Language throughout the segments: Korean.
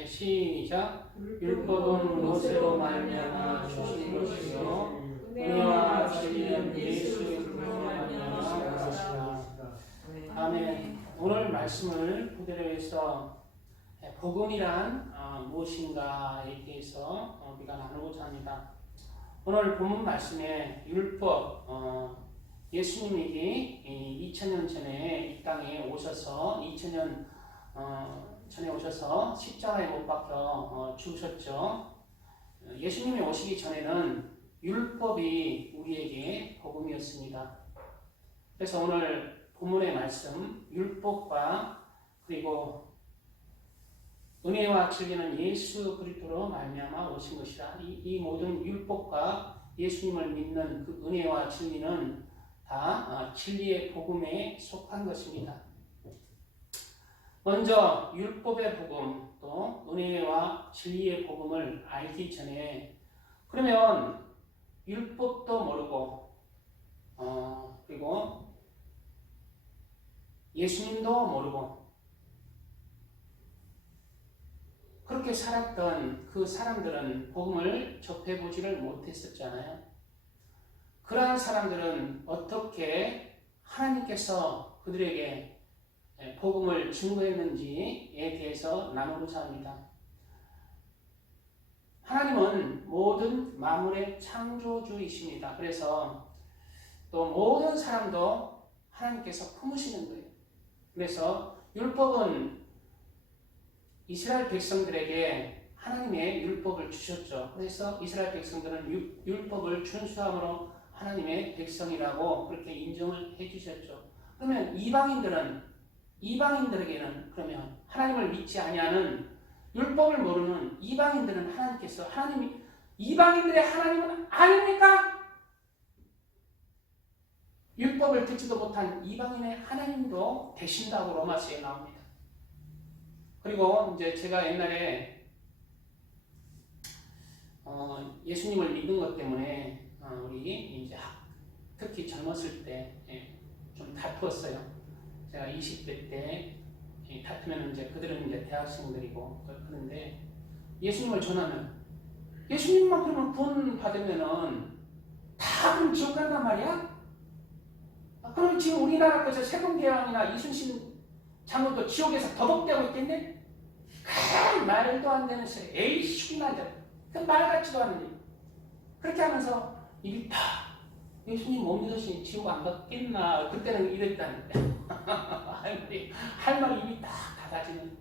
네, 시작. 율법은 모세로 말미암아 주신 것이요 은혜와 진리는 예수 그리스도로 말미암아 그것이라. 아멘. 오늘 말씀을 토대로 해서 복음이란 무엇인가에 대해서 우리가 나누고자 합니다. 오늘 본문 말씀에 율법, 예수님이 2000년 전에 이 땅에 오셔서 2000년 전에 오셔서 십자가에 못 박혀 죽으셨죠. 예수님이 오시기 전에는 율법이 우리에게 복음이었습니다. 그래서 오늘 본문의 말씀, 율법과 그리고 은혜와 진리는 예수 그리스도로 말미암아 오신 것이라. 이 모든 율법과 예수님을 믿는 그 은혜와 진리는 다 진리의 복음에 속한 것입니다. 먼저 율법의 복음 또 은혜와 진리의 복음을 알기 전에 그러면 율법도 모르고 그리고 예수님도 모르고 그렇게 살았던 그 사람들은 복음을 접해보지를 못했었잖아요. 그러한 사람들은 어떻게 하나님께서 그들에게 복음을 증거했는지에 대해서 나누고자 합니다. 하나님은 모든 만물의 창조주이십니다. 그래서 또 모든 사람도 하나님께서 품으시는 거예요. 그래서 율법은 이스라엘 백성들에게 하나님의 율법을 주셨죠. 그래서 이스라엘 백성들은 율법을 준수함으로 하나님의 백성이라고 그렇게 인정을 해주셨죠. 그러면 이방인들에게는 그러면 하나님을 믿지 아니하는 율법을 모르는 이방인들은 하나님께서 이방인들의 하나님은 아닙니까? 율법을 듣지도 못한 이방인의 하나님도 되신다고 로마서에 나옵니다. 그리고 이제 제가 옛날에 예수님을 믿는 것 때문에 우리 이제 특히 젊었을 때 좀 다투었어요. 제가 20대 때 다투면 이제 그들은 이제 대학생들이고 그런데 예수님을 전하면 예수님만 그러면 구원 받으면은 다 그럼 지옥 간단 말이야? 그럼 지금 우리나라 거저 세종대왕이나 이순신 장군도 지옥에서 더덕대고 있겠네? 그 말도 안 되는 소리, 에이 슈기나 그 말 같지도 않은 일. 그렇게 하면서 입이 탁 예수님 못 믿으시니 지옥 안 갔겠나 그때는 이랬다는데 할 말이 입이 딱 닫아지는.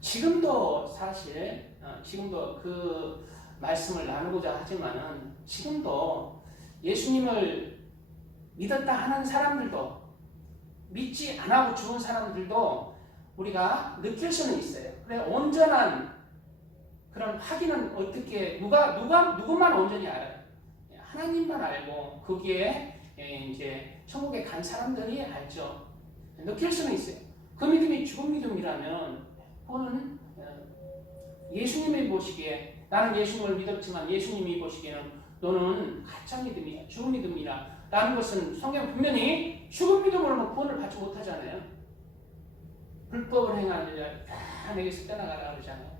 지금도 사실 지금도 그 말씀을 나누고자 하지만은 지금도 예수님을 믿었다 하는 사람들도 믿지 않고 죽은 사람들도 우리가 느낄 수는 있어요. 그래 온전한 그런 확인은 어떻게 누구만 온전히 알아요. 하나님만 알고 거기에 이제 천국에 간 사람들이 알죠. 느낄 수는 있어요. 그 믿음이 죽은 믿음이라면 그거는 예수님이 보시기에 나는 예수님을 믿었지만 예수님이 보시기에는 너는 가짜 믿음이야, 죽은 믿음이라 라는 것은 성경 분명히 죽은 믿음으로는 구원을 받지 못하잖아요. 불법을 행하는 자 다 내게서 떠나가라 그러잖아요.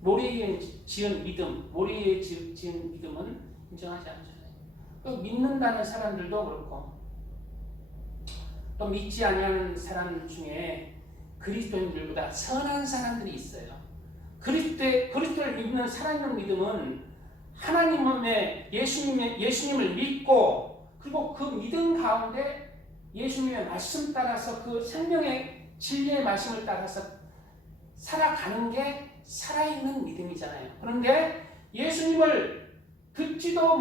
모리에 지은 믿음은 인정하지 않잖아요. 그 믿는다는 사람들도 그렇고 또 믿지 않는 사람 중에 그리스도인들보다 선한 사람들이 있어요. 그리스도를 믿는 살아있는 믿음은 하나님의 예수님을 믿고 그리고 그 믿음 가운데 예수님의 말씀 따라서 그 생명의 진리의 말씀을 따라서 살아가는 게 살아있는 믿음이잖아요. 그런데 예수님을 듣지도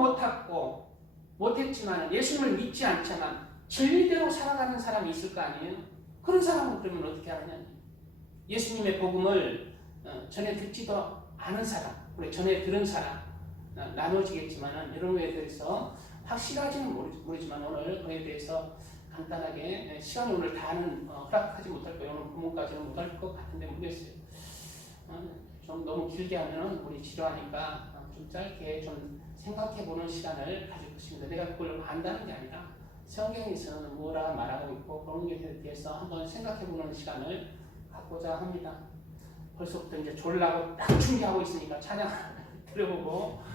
못했지만 예수님을 믿지 않지만 진리대로 살아가는 사람이 있을 거 아니에요. 그런 사람은 그러면 어떻게 하느냐. 예수님의 복음을 전에 듣지도 않은 사람, 그리고 전에 들은 사람 나눠지겠지만 이런 거에 대해서 확실하지는 모르지만 오늘 그에 대해서 간단하게 시간이 오늘 다는 허락하지 못할 거예요. 오늘 부모까지는 못할 것 같은데 모르겠어요. 좀 너무 길게 하면 우리 지루하니까 좀 짧게 좀 생각해보는 시간을 가지고 있습니다. 내가 그걸 안다는 게 아니라 성경에서는 뭐라 말하고 있고 그런 것에 대해서 한번 생각해보는 시간을 갖고자 합니다. 벌써부터 이제 졸라고 딱 준비하고 있으니까 찬양 들어보고.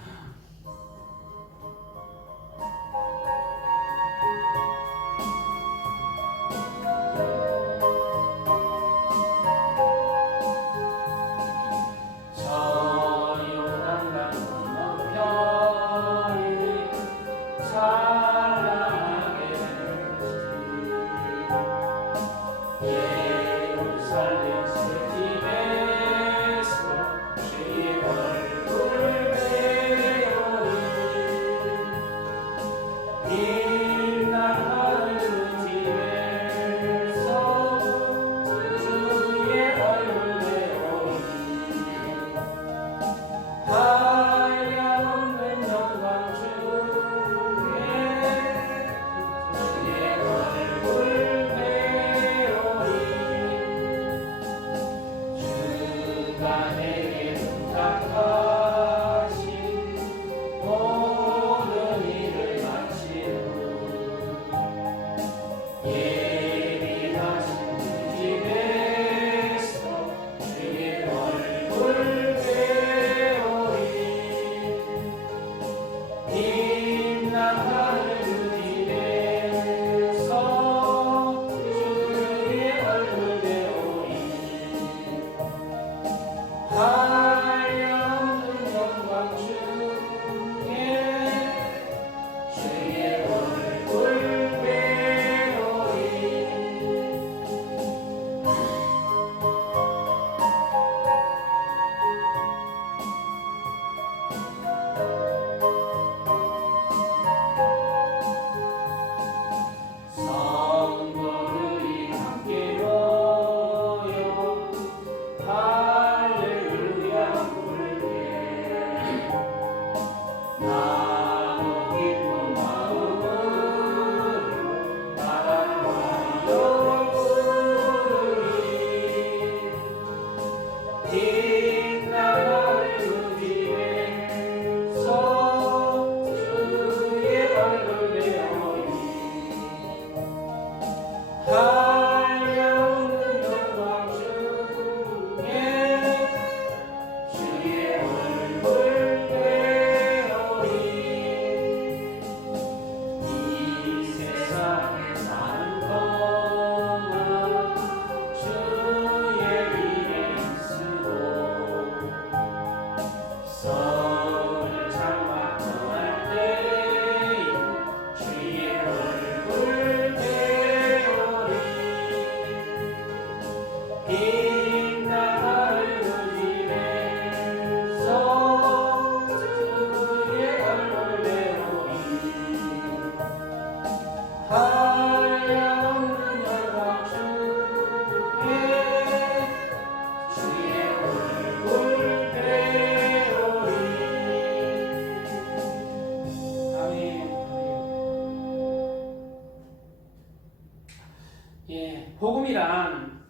복음이란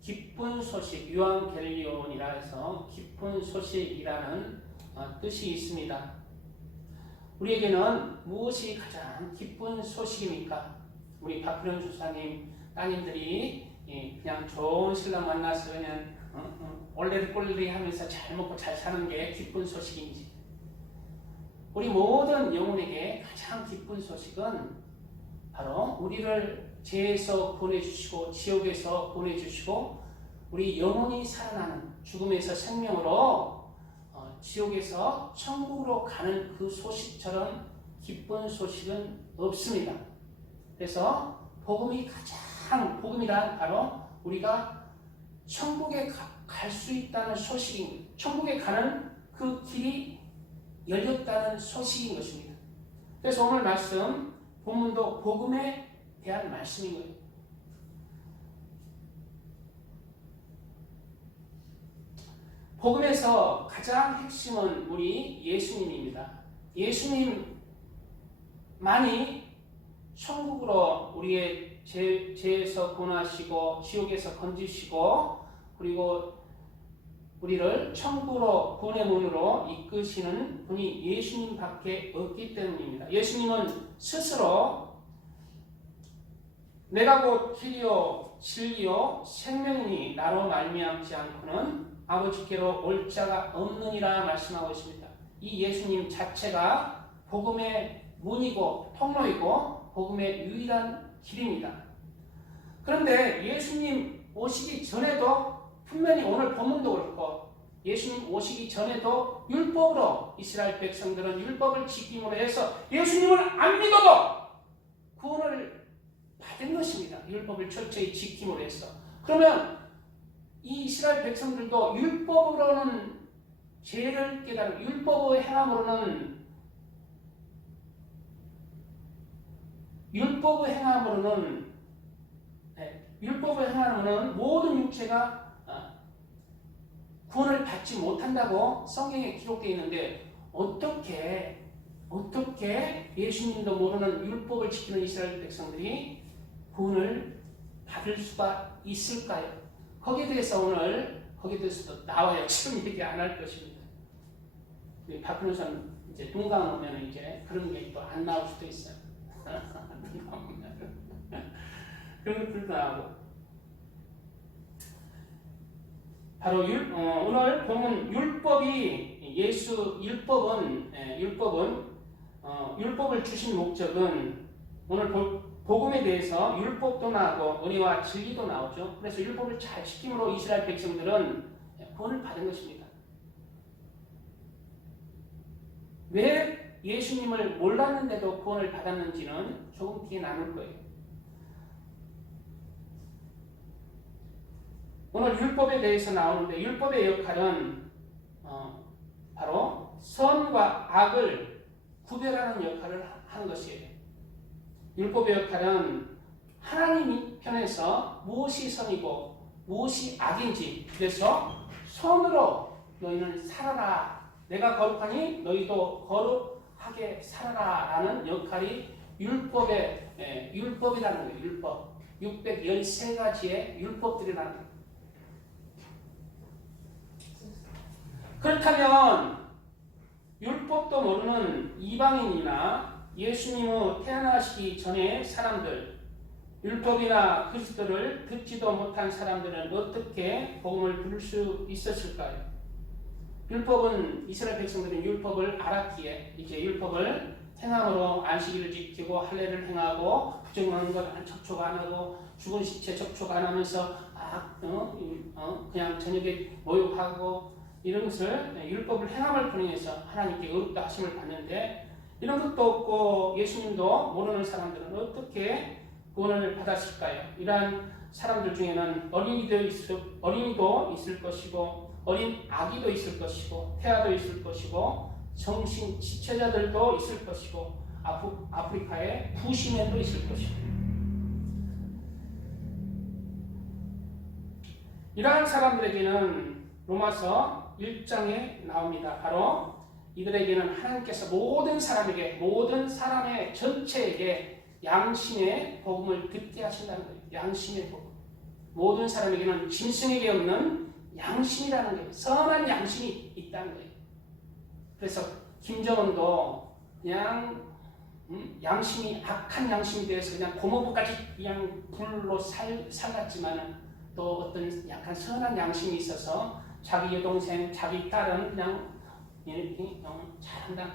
기쁜 소식, 유앙겔리온이라 해서 기쁜 소식이라는 뜻이 있습니다. 우리에게는 무엇이 가장 기쁜 소식입니까? 우리 박필원 주사님 따님들이 그냥 좋은 신랑 만나서 그냥 올레리꼴레리 하면서 잘 먹고 잘 사는 게 기쁜 소식인지, 우리 모든 영혼에게 가장 기쁜 소식은 바로 우리를 죄에서 보내주시고 지옥에서 보내주시고 우리 영혼이 살아나는, 죽음에서 생명으로 지옥에서 천국으로 가는 그 소식처럼 기쁜 소식은 없습니다. 그래서 복음이란 바로 우리가 천국에 갈 수 있다는 소식입니다. 천국에 가는 그 길이 열렸다는 소식인 것입니다. 그래서 오늘 말씀 본문도 복음에 대한 말씀인 거예요. 복음에서 가장 핵심은 우리 예수님입니다. 예수님만이 천국으로 우리의 죄에서 구원하시고 지옥에서 건지시고 그리고 우리를 천국으로 구원의 문으로 이끄시는 분이 예수님밖에 없기 때문입니다. 예수님은 스스로 내가 곧 길이요 진리요 생명이니 나로 말미암지 않고는 아버지께로 올 자가 없느니라 말씀하고 있습니다. 이 예수님 자체가 복음의 문이고 통로이고 복음의 유일한 길입니다. 그런데 예수님 오시기 전에도 분명히 오늘 본문도 그렇고 예수님 오시기 전에도 율법으로 이스라엘 백성들은 율법을 지킴으로 해서 예수님을 안 믿어도 구원을 받은 것입니다. 율법을 철저히 지킴으로 해서. 그러면 이 이스라엘 백성들도 율법으로는 죄를 깨달은 율법의 행함으로는 모든 육체가 구원을 받지 못한다고 성경에 기록되어 있는데 어떻게 예수님도 모르는 율법을 지키는 이스라엘 백성들이 구원을 받을 수가 있을까요? 거기에 대해서도 나와요. 지금 얘기 안 할 것입니다. 박근호선 이제 눈감 오면 이제 그런 게 또 안 나올 수도 있어요. 눈감 오면 그런 것들도 나오고. 바로 오늘 보면 율법을 주신 목적은 오늘 복음에 대해서 율법도 나오고 은혜와 진리도 나오죠. 그래서 율법을 잘 지킴으로 이스라엘 백성들은 구원을 받은 것입니다. 왜 예수님을 몰랐는데도 구원을 받았는지는 조금 뒤에 나눌 거예요. 오늘 율법에 대해서 나오는데 율법의 역할은 바로 선과 악을 구별하는 역할을 하는 것이에요. 율법의 역할은 하나님 편에서 무엇이 선이고 무엇이 악인지 그래서 선으로 너희는 살아라. 내가 거룩하니 너희도 거룩하게 살아라 라는 역할이 율법이라는 거예요. 율법. 613가지의 율법들이라는 거예요. 그렇다면 율법도 모르는 이방인이나 예수님의 태어나시기 전에 사람들, 율법이나 그리스도를 듣지도 못한 사람들은 어떻게 복음을 들을 수 있었을까요? 이스라엘 백성들은 율법을 알았기에 이제 율법을 행함으로 안식일을 지키고 할례를 행하고 부정한 것 접촉 안 하고 죽은 시체 접촉 안 하면서 그냥 저녁에 모욕하고 이런 것을 율법을 행함을 통해서 하나님께 의롭다 하심을 받는데 이런 것도 없고 예수님도 모르는 사람들은 어떻게 구원을 받았을까요? 이러한 사람들 중에는 어린이도 있을 것이고 어린 아기도 있을 것이고 태아도 있을 것이고 정신 지체자들도 있을 것이고 아프리카에 부시맨도 있을 것이고 이러한 사람들에게는 로마서 1장에 나옵니다. 바로 이들에게는 하나님께서 모든 사람의 전체에게 양심의 복음을 듣게 하신다는 거예요. 양심의 복음. 모든 사람에게는 짐승에게 없는 양심이라는 거예요. 선한 양심이 있다는 거예요. 그래서 김정은도 그냥 양심이 악한 양심에 대해서 그냥 고모부까지 그냥 불로 살랐지만 또 어떤 약간 선한 양심이 있어서 자기 여동생, 자기 딸은 그냥 이렇게 잘한다.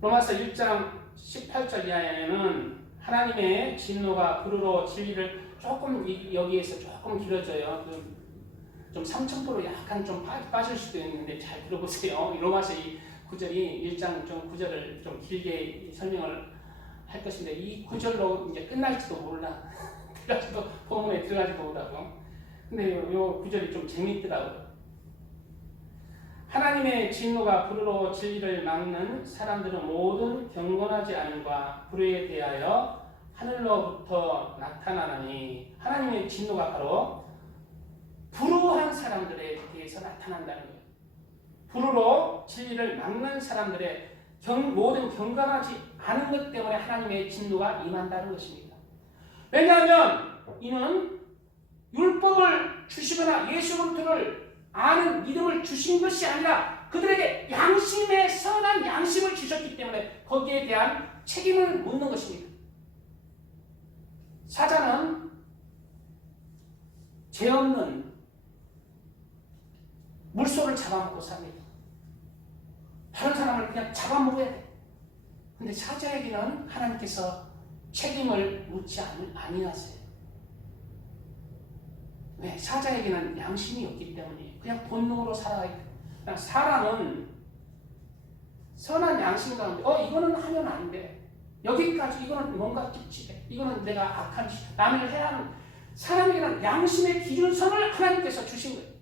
로마서 1장 18절 이하에는 하나님의 진노가 그루로 진리를 조금 여기에서 조금 길어져요. 좀 삼천포로 약간 좀 빠질 수도 있는데 잘 들어보세요. 로마서 이 구절이 1장 좀 구절을 좀 길게 설명을 할 것인데 이 구절로 이제 끝날지도 몰라. 들어가지도 본문에 들어가지도 못하고. 근데 요 구절이 좀 재밌더라고요. 하나님의 진노가 불의로 진리를 막는 사람들은 모든 경건하지 않음과 불의에 대하여 하늘로부터 나타나나니 하나님의 진노가 바로 불의한 사람들에 대해서 나타난다는 거예요. 불의로 진리를 막는 사람들의 모든 경건하지 않은 것 때문에 하나님의 진노가 임한다는 것입니다. 왜냐하면 이는 율법을 주시거나 예수 그리스도를 아는 믿음을 주신 것이 아니라 그들에게 양심의 선한 양심을 주셨기 때문에 거기에 대한 책임을 묻는 것입니다. 사자는 죄 없는 물소를 잡아먹고 삽니다. 다른 사람을 그냥 잡아먹어야 돼. 근데 사자에게는 하나님께서 책임을 묻지 아니하세요. 왜? 사자에게는 양심이 없기 때문에 그냥 본능으로 살아가야 돼. 사람은 선한 양심 가운데 이거는 하면 안 돼. 여기까지 이거는 뭔가 찝찝해. 이거는 내가 악한 남을 해야 하는 사람에게는 양심의 기준선을 하나님께서 주신 거예요.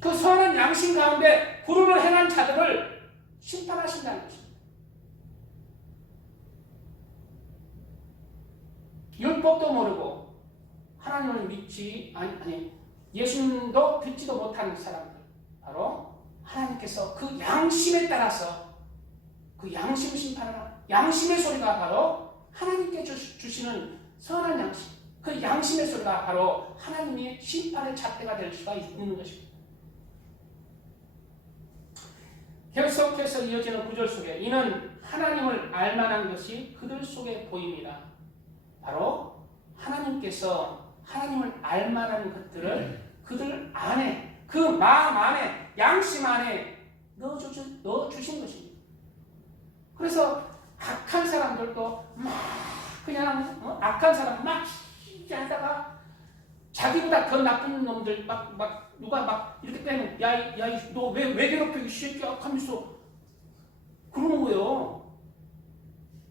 그 선한 양심 가운데 불의를 행한 자들을 심판하신다는 것입니다. 율법도 모르고 하나님을 믿지 아니 예수님도 듣지도 못하는 사람들, 바로 하나님께서 그 양심에 따라서 그 양심 심판을 하는 양심의 소리가 바로 하나님께 주시는 선한 양심, 그 양심의 소리가 바로 하나님의 심판의 잣대가 될 수가 있는 것입니다. 계속해서 이어지는 구절 속에 이는 하나님을 알만한 것이 그들 속에 보입니다. 바로 하나님께서 하나님을 알만한 것들을 그들 안에, 그 마음 안에, 양심 안에 넣어주신 것입니다. 그래서 악한 사람들도 막 그냥 악한 사람 막 하다가 자기보다 더 나쁜 놈들 막 누가 막 이렇게 빼면 야 너 왜 괴롭혀 이 새끼야 하면서 그러는 거예요.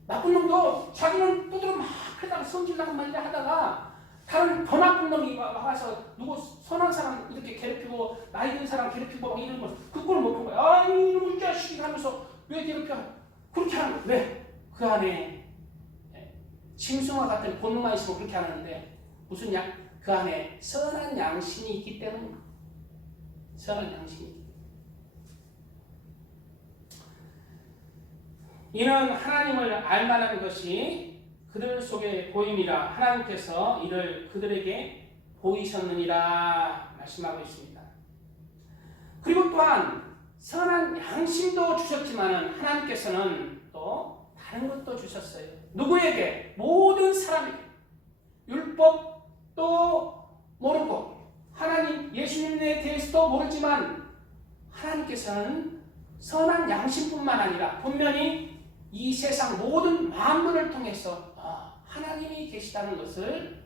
나쁜 놈도 자기는 또들어 막 하다가 성질나고 말이야 하다가 다른 더 나쁜 놈이 와서 누구 선한 사람 이렇게 괴롭히고 나이 든 사람 괴롭히고 막 이런 거 그걸 못 본 거야. 아 이놈의 자식이 하면서 왜 괴롭혀? 그렇게 하는 거야. 왜? 그 안에 짐승과 같은 본능만 있으면 그렇게 하는데 무슨 그 안에 선한 양심이 있기 때문입니다. 선한 양심이. 이는 하나님을 알만한 것이 그들 속에 보임이라 하나님께서 이를 그들에게 보이셨느니라 말씀하고 있습니다. 그리고 또한 선한 양심도 주셨지만 하나님께서는 또 다른 것도 주셨어요. 누구에게? 모든 사람에게. 율법도 모르고 하나님 예수님에 대해서도 모르지만 하나님께서는 선한 양심뿐만 아니라 분명히 이 세상 모든 만물을 통해서 하나님이 계시다는 것을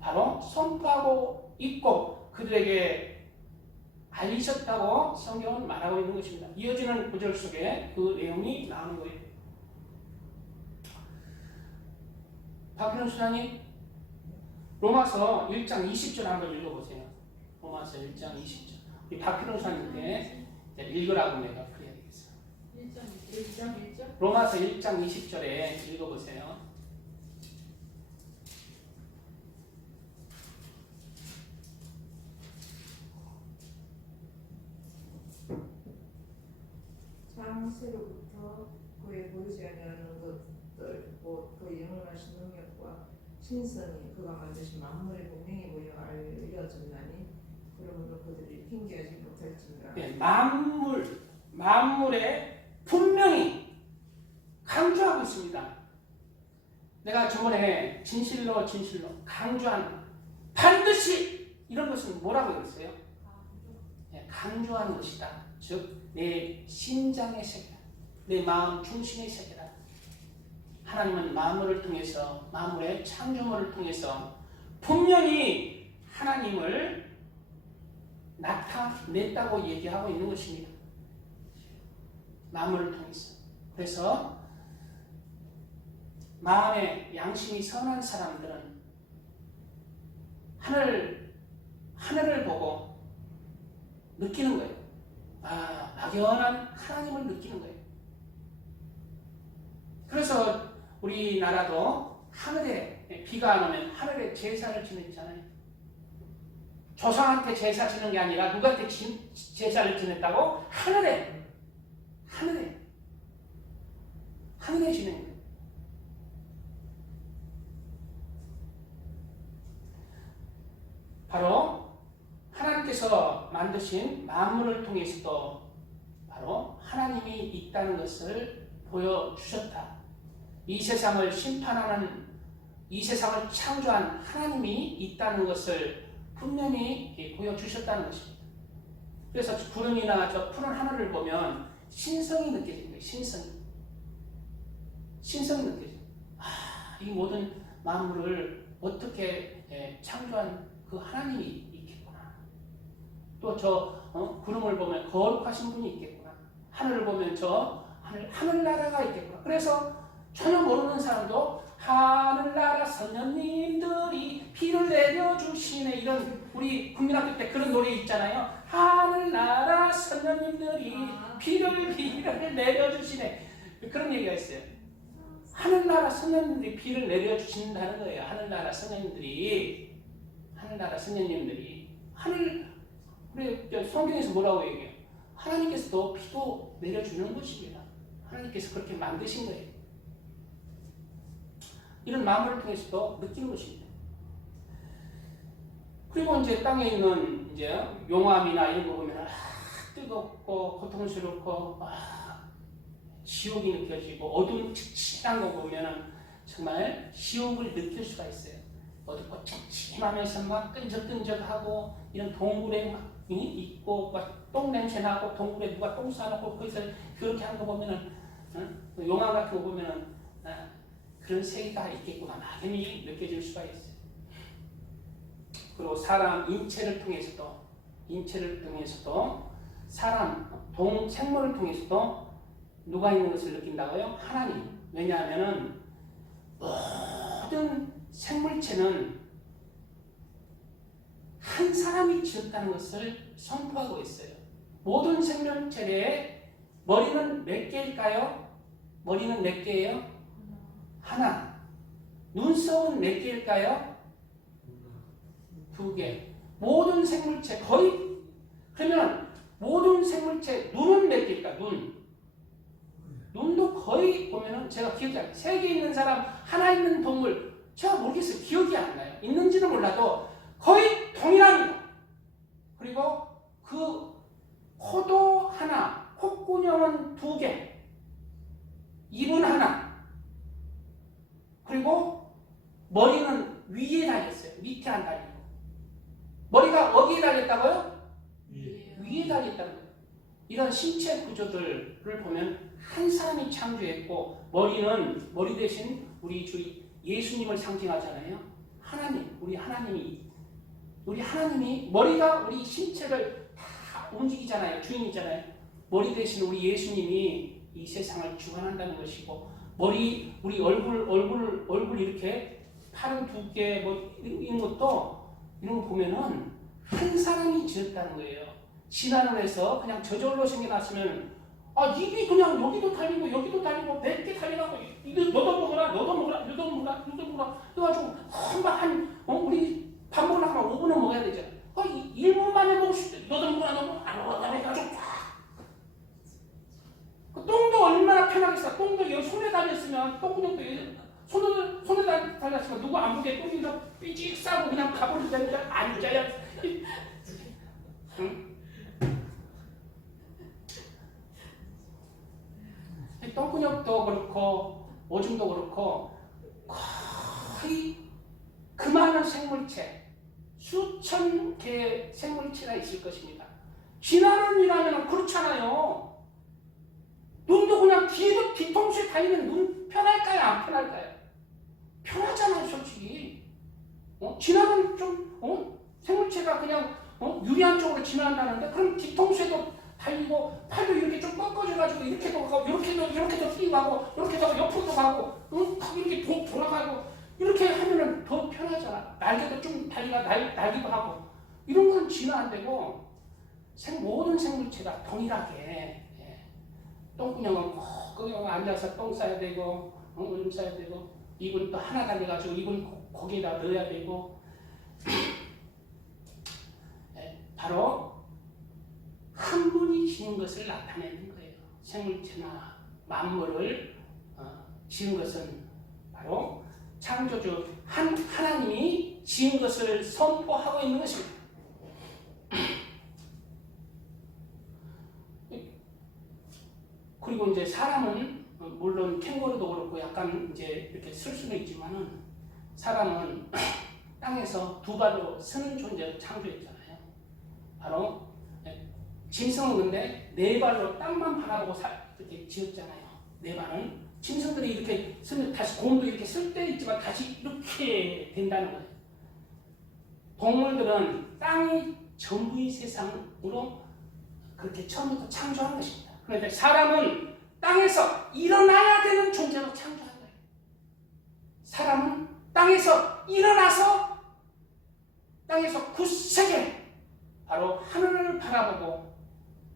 바로 선포하고 있고 그들에게 알리셨다고 성경은 말하고 있는 것입니다. 이어지는 구절 속에 그 내용이 나오는 거예요. 박현우 수장님 로마서 1장 20절 한번 읽어보세요. 로마서 1장 20절. 우리 박현우 수장님께 읽으라고 내가 그래야 되겠어요. 1장? 로마서 1장 20절에 읽어보세요. 창세로부터 그의 보이지 아니하는 것들 곧 그 영원하신 능력과 신성이 그가 만드신 만물의 분명히 보여 알려졌나니 그러므로 그들이 핑계하지 못할지니라. 네, 만물에 분명히 강조하고 있습니다. 내가 저번에 진실로 강조하는 반드시 이런 것은 뭐라고 그랬어요? 네, 강조하는 것이다. 즉 내 심장의 세계다. 내 마음 중심의 세계다. 하나님은 만물을 통해서 만물의 창조물을 통해서 분명히 하나님을 나타냈다고 얘기하고 있는 것입니다. 만물을 통해서. 그래서 마음의 양심이 선한 사람들은 하늘을 보고 느끼는 거예요. 막연한 하나님을 느끼는 거예요. 그래서 우리나라도 하늘에 비가 안 오면 하늘에 제사를 지냈잖아요. 조상한테 제사 지는 게 아니라 누구한테 제사를 지냈다고? 하늘에 지낸 거예요. 바로 하나님께서 만드신 만물을 통해서도 바로 하나님이 있다는 것을 보여주셨다. 이 세상을 심판하는, 이 세상을 창조한 하나님이 있다는 것을 분명히 보여주셨다는 것입니다. 그래서 구름이나 저 푸른 하늘을 보면 신성이 느껴지는 거예요. 신성이 느껴져요. 이 모든 만물을 어떻게 창조한 그 하나님이 있겠구나. 또 저 구름을 보면 거룩하신 분이 있겠구나. 하늘을 보면 저 하늘나라가 있겠구나. 그래서 전혀 모르는 사람도 하늘나라 선녀님들이 비를 내려주시네, 이런 우리 국민학교 때 그런 노래 있잖아요. 하늘나라 선녀님들이 비를 내려주시네. 그런 얘기가 있어요. 하늘나라 선녀님들이 비를 내려주신다는 거예요. 하늘나라 선녀님들이 우리 성경에서 뭐라고 얘기해요? 하나님께서도 비도 내려주는 것입니다. 하나님께서 그렇게 만드신 거예요. 이런 마음을 통해서도 느끼는 것입니다. 그리고 이제 땅에 있는 이제 용암이나 이런 거 보면 뜨겁고 고통스럽고 지옥이 느껴지고 어두운 칙칙한 거 보면 정말 지옥을 느낄 수가 있어요. 어둡고 칙칙하면서 막 끈적끈적하고 이런 동굴에 막 있고 막 똥 냄새 나고 동굴에 누가 똥 싸놓고 거기서 그렇게 하는 거 보면은 용암 같은 거 보면은 그런 세계가 있겠구나 막연히 느껴질 수가 있어요. 그리고 사람 인체를 통해서도 사람 생물을 통해서도 누가 있는 것을 느낀다고요? 하나님. 왜냐하면은 모든 생물체는 한 사람이 지었다는 것을 선포하고 있어요. 모든 생명체의 머리는 몇 개일까요? 머리는 몇 개예요? 하나. 눈썹은 몇 개일까요? 2개. 모든 생물체 거의, 그러면 모든 생물체 눈은 몇 개일까? 눈도 거의 보면은 제가 기억이 안 나요. 3개 있는 사람, 하나 있는 동물 제가 모르겠어요. 기억이 안 나요. 있는지는 몰라도 거의 동일합니다. 그리고 그 코도 하나, 콧구녕은 2개, 입은 하나, 그리고 머리는 위에 달렸어요. 밑에 안 달리고. 머리가 어디에 달렸다고요? 위에 달렸다는 거예요. 이런 신체 구조들을 보면 한 사람이 창조했고, 머리 대신 우리 주 예수님을 상징하잖아요. 하나님, 우리 하나님이 머리가 우리 신체를 다 움직이잖아요. 주인이잖아요. 머리 대신 우리 예수님이 이 세상을 주관한다는 것이고, 우리 얼굴 이렇게 팔은 2개 이런 것도 이런 거 보면은 한 사람이 지었다는 거예요. 진화를 해서 그냥 저절로 생겨났으면 입이 그냥 여기도 달리고 100개 달려가고 이거 너도 먹어라 해가지고 우리 밥 먹으려고 하면 5분은 먹어야 되잖아. 1분 만에 먹을 수 있대. 너도 먹어라 해가지고 그 똥도 얼마나 편하겠어. 똥도 여기 손에 달렸으면 똥구녕도 손에 달렸으면 누구 안 보게 똥이서 삐직 싸고 그냥 가버리자니까 앉아야 응? 똥구녕도 그렇고 오줌도 그렇고 거의 그 많은 생물체, 수천 개의 생물체가 있을 것입니다. 진화를 일하면 그렇잖아요. 눈도 그냥 뒤통수에 달리면 눈 편할까요? 안 편할까요? 편하잖아요, 솔직히. 진화는 좀 생물체가 그냥 유리한 쪽으로 진화한다는데, 그럼 뒤통수에도 달리고 팔도 이렇게 좀 꺾어져가지고 이렇게도 가고 이렇게도 뛰고 가고 이렇게도 옆으로도 가고 이렇게 돌아가고 이렇게 하면은 더 편하잖아. 날개도 좀 날기도 하고. 이런 건 진화 안 되고 모든 생물체가 동일하게 똥구녕은 꼭 앉아서 똥 싸야 되고 오줌 싸야 되고, 입은 또 하나 달려가지고 입은 거기에다 넣어야 되고 바로 한 분이 지은 것을 나타내는 거예요. 생물체나 만물을 지은 것은 바로 창조주 하나님이 지은 것을 선포하고 있는 것입니다. 그리고 이제 사람은 물론 캥거루도 그렇고 약간 이제 이렇게 쓸 수는 있지만은 사람은 땅에서 두 발로 서는 존재로 창조했잖아요. 바로 짐승은 근데 네 발로 땅만 바라보고 이렇게 지었잖아요. 네 발은 짐승들이 이렇게 쓰면 다시 곰도 이렇게 쓸 때 있지만 다시 이렇게 된다는 거예요. 동물들은 땅이 전부의 세상으로 그렇게 처음부터 창조한 것입니다. 그런데 사람은 땅에서 일어나야 되는 존재로 창조한 거예요. 사람은 땅에서 일어나서 땅에서 굳세게 바로 하늘을 바라보고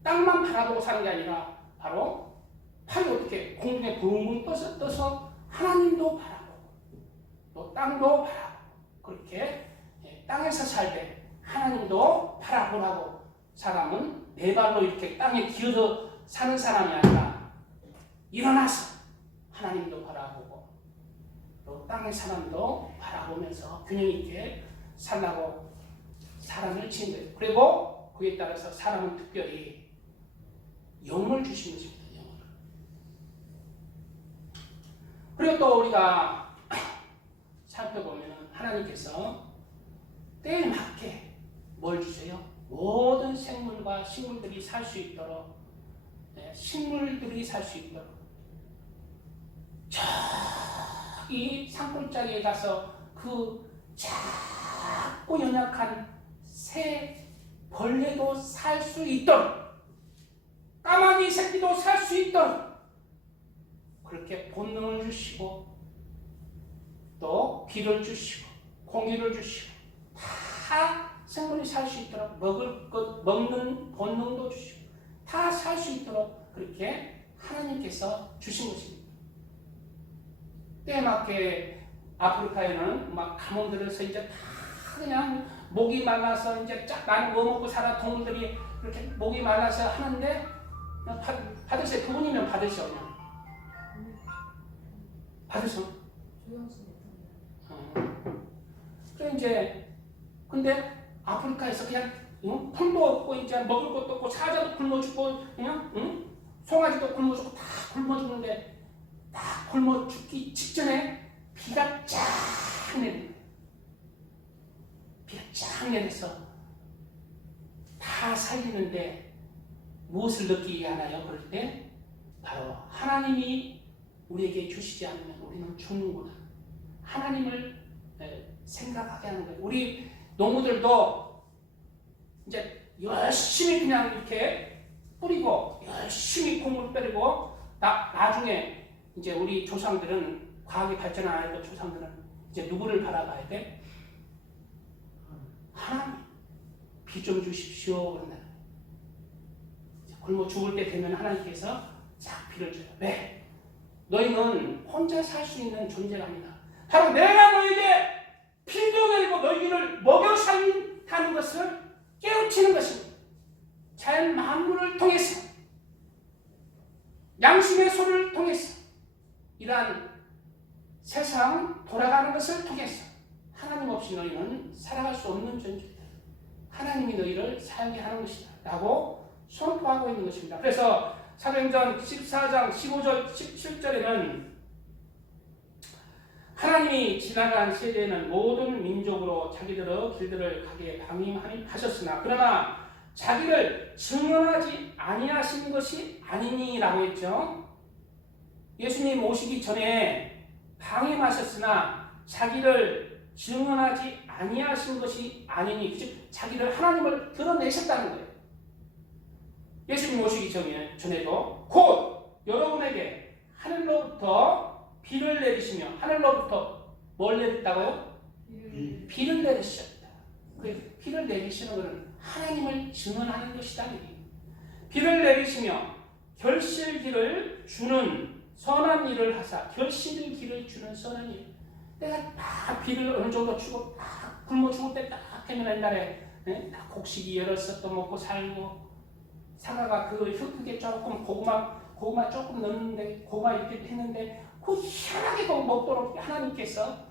땅만 바라보고 사는 게 아니라 바로 팔이 어떻게 공중에 붕붕 떠서 하나님도 바라보고 또 땅도 바라보고 그렇게 땅에서 살되 하나님도 바라보라고 사람은 네 발로 이렇게 땅에 기어서 사는 사람이 아니라 일어나서 하나님도 바라보고 또 땅의 사람도 바라보면서 균형 있게 살라고 사람을 지은 거예요. 그리고 그에 따라서 사람은 특별히 영을 주신 것입니다. 영을. 그리고 또 우리가 살펴보면 하나님께서 때에 맞게 뭘 주세요? 모든 생물과 식물들이 살 수 있도록 식물들이 살 수 있도록 저기 산골짜기에 가서 그 작고 연약한 새 벌레도 살 수 있도록 까마귀 새끼도 살 수 있도록 그렇게 본능을 주시고 또 비를 주시고 공기를 주시고 다 생물이 살 수 있도록 먹을 것 먹는 본능도 주시고 다 살 수 있도록 그렇게 하나님께서 주신 것입니다. 때에 맞게 아프리카에는 막 가뭄들에서 이제 다 그냥 목이 말라서 이제 나는 뭐 먹고 살아 동물들이 이렇게 목이 말라서 하는데 받으세요. 그분이면 받으셔 그냥 받으셔. 그래 이제 근데 아프리카에서 그냥 풀도 없고 이제 먹을 것도 없고 사자도 굶어 죽고 그냥 송아지도 굶어 죽고 다 굶어 죽는데 다 굶어 죽기 직전에 비가 쫙 내려. 비가 쫙 내려서 다 살리는데 무엇을 느끼게 하나요? 그럴 때 바로 하나님이 우리에게 주시지 않으면 우리는 죽는구나. 하나님을 생각하게 하는 거예요. 우리 농부들도 이제 열심히 그냥 이렇게 뿌리고 열심히 콩을 뿌리고 나중에 이제 우리 조상들은 과학이 발전 안 해도 조상들은 이제 누구를 바라봐야 돼? 하나님 비 좀 주십시오 그런다. 굶어 죽을 때 되면 하나님께서 쫙 비를 줘요. 왜? 너희는 혼자 살 수 있는 존재가 아니다. 바로 내가 너희에게 비도 내리고 너희를 먹여 살린다는 것을 깨우치는 것입니다. 자연 만물을 통해서 양심의 소를 통해서 이러한 세상 돌아가는 것을 통해서 하나님 없이 너희는 살아갈 수 없는 존재다. 하나님이 너희를 살게 하는 것이다 라고 선포하고 있는 것입니다. 그래서 사도행전 14장 15절 17절에는 하나님이 지나간 세대에는 모든 민족으로 자기들의 길들을 가게 방임하셨으나 그러나 자기를 증언하지 아니하신 것이 아니니라고 했죠. 예수님 오시기 전에 방임하셨으나 자기를 증언하지 아니하신 것이 아니니 즉 자기를 하나님을 드러내셨다는 거예요. 예수님 오시기 전에도 곧 여러분에게 하늘로부터 비를 내리시며 하늘로부터 뭘 내렸다고요? 비를 내리셨다. 그 비를 내리시는 것은 하나님을 증언하는 것이다. 비를 내리시며 결실기를 주는 선한 일을 하사 결실기를 주는 선한 일. 내가 딱 비를 어느 정도 주고 딱 굶어 죽을 때 딱 하면 옛날에 딱 곡식이 열어서 또 먹고 살고 사과가 그 흙에 조금 고구마 조금 넣는데 고구마 이렇게 했는데 그 희한하게 먹도록 하나님께서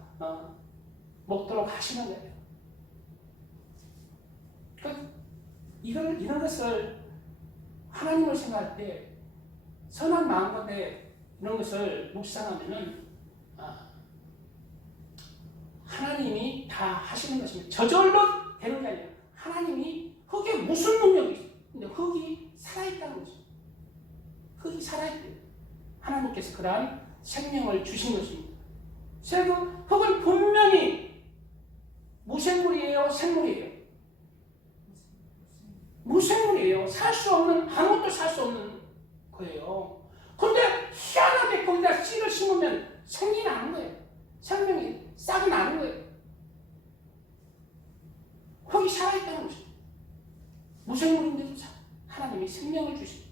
먹도록 하시는 거예요. 이런 것을 하나님을 생각할 때 선한 마음인데 이런 것을 묵상하면은 하나님이 다 하시는 것입니다. 저절로 되는 게 아니라 하나님이 흙에 무슨 능력이 있어요? 근데 흙이 살아있다는 거죠. 흙이 살아있대요. 하나님께서 그러한 생명을 주신 것입니다. 흙은 분명히 무생물이에요? 생물이에요? 무생물이에요. 살 수 없는, 아무것도 살 수 없는 거예요. 근데 희한하게 거기다 씨를 심으면 생기 나는 거예요. 생명이 싹이 나는 거예요. 흙이 살아있다는 거죠. 무생물인데도 하나님이 생명을 주십니다.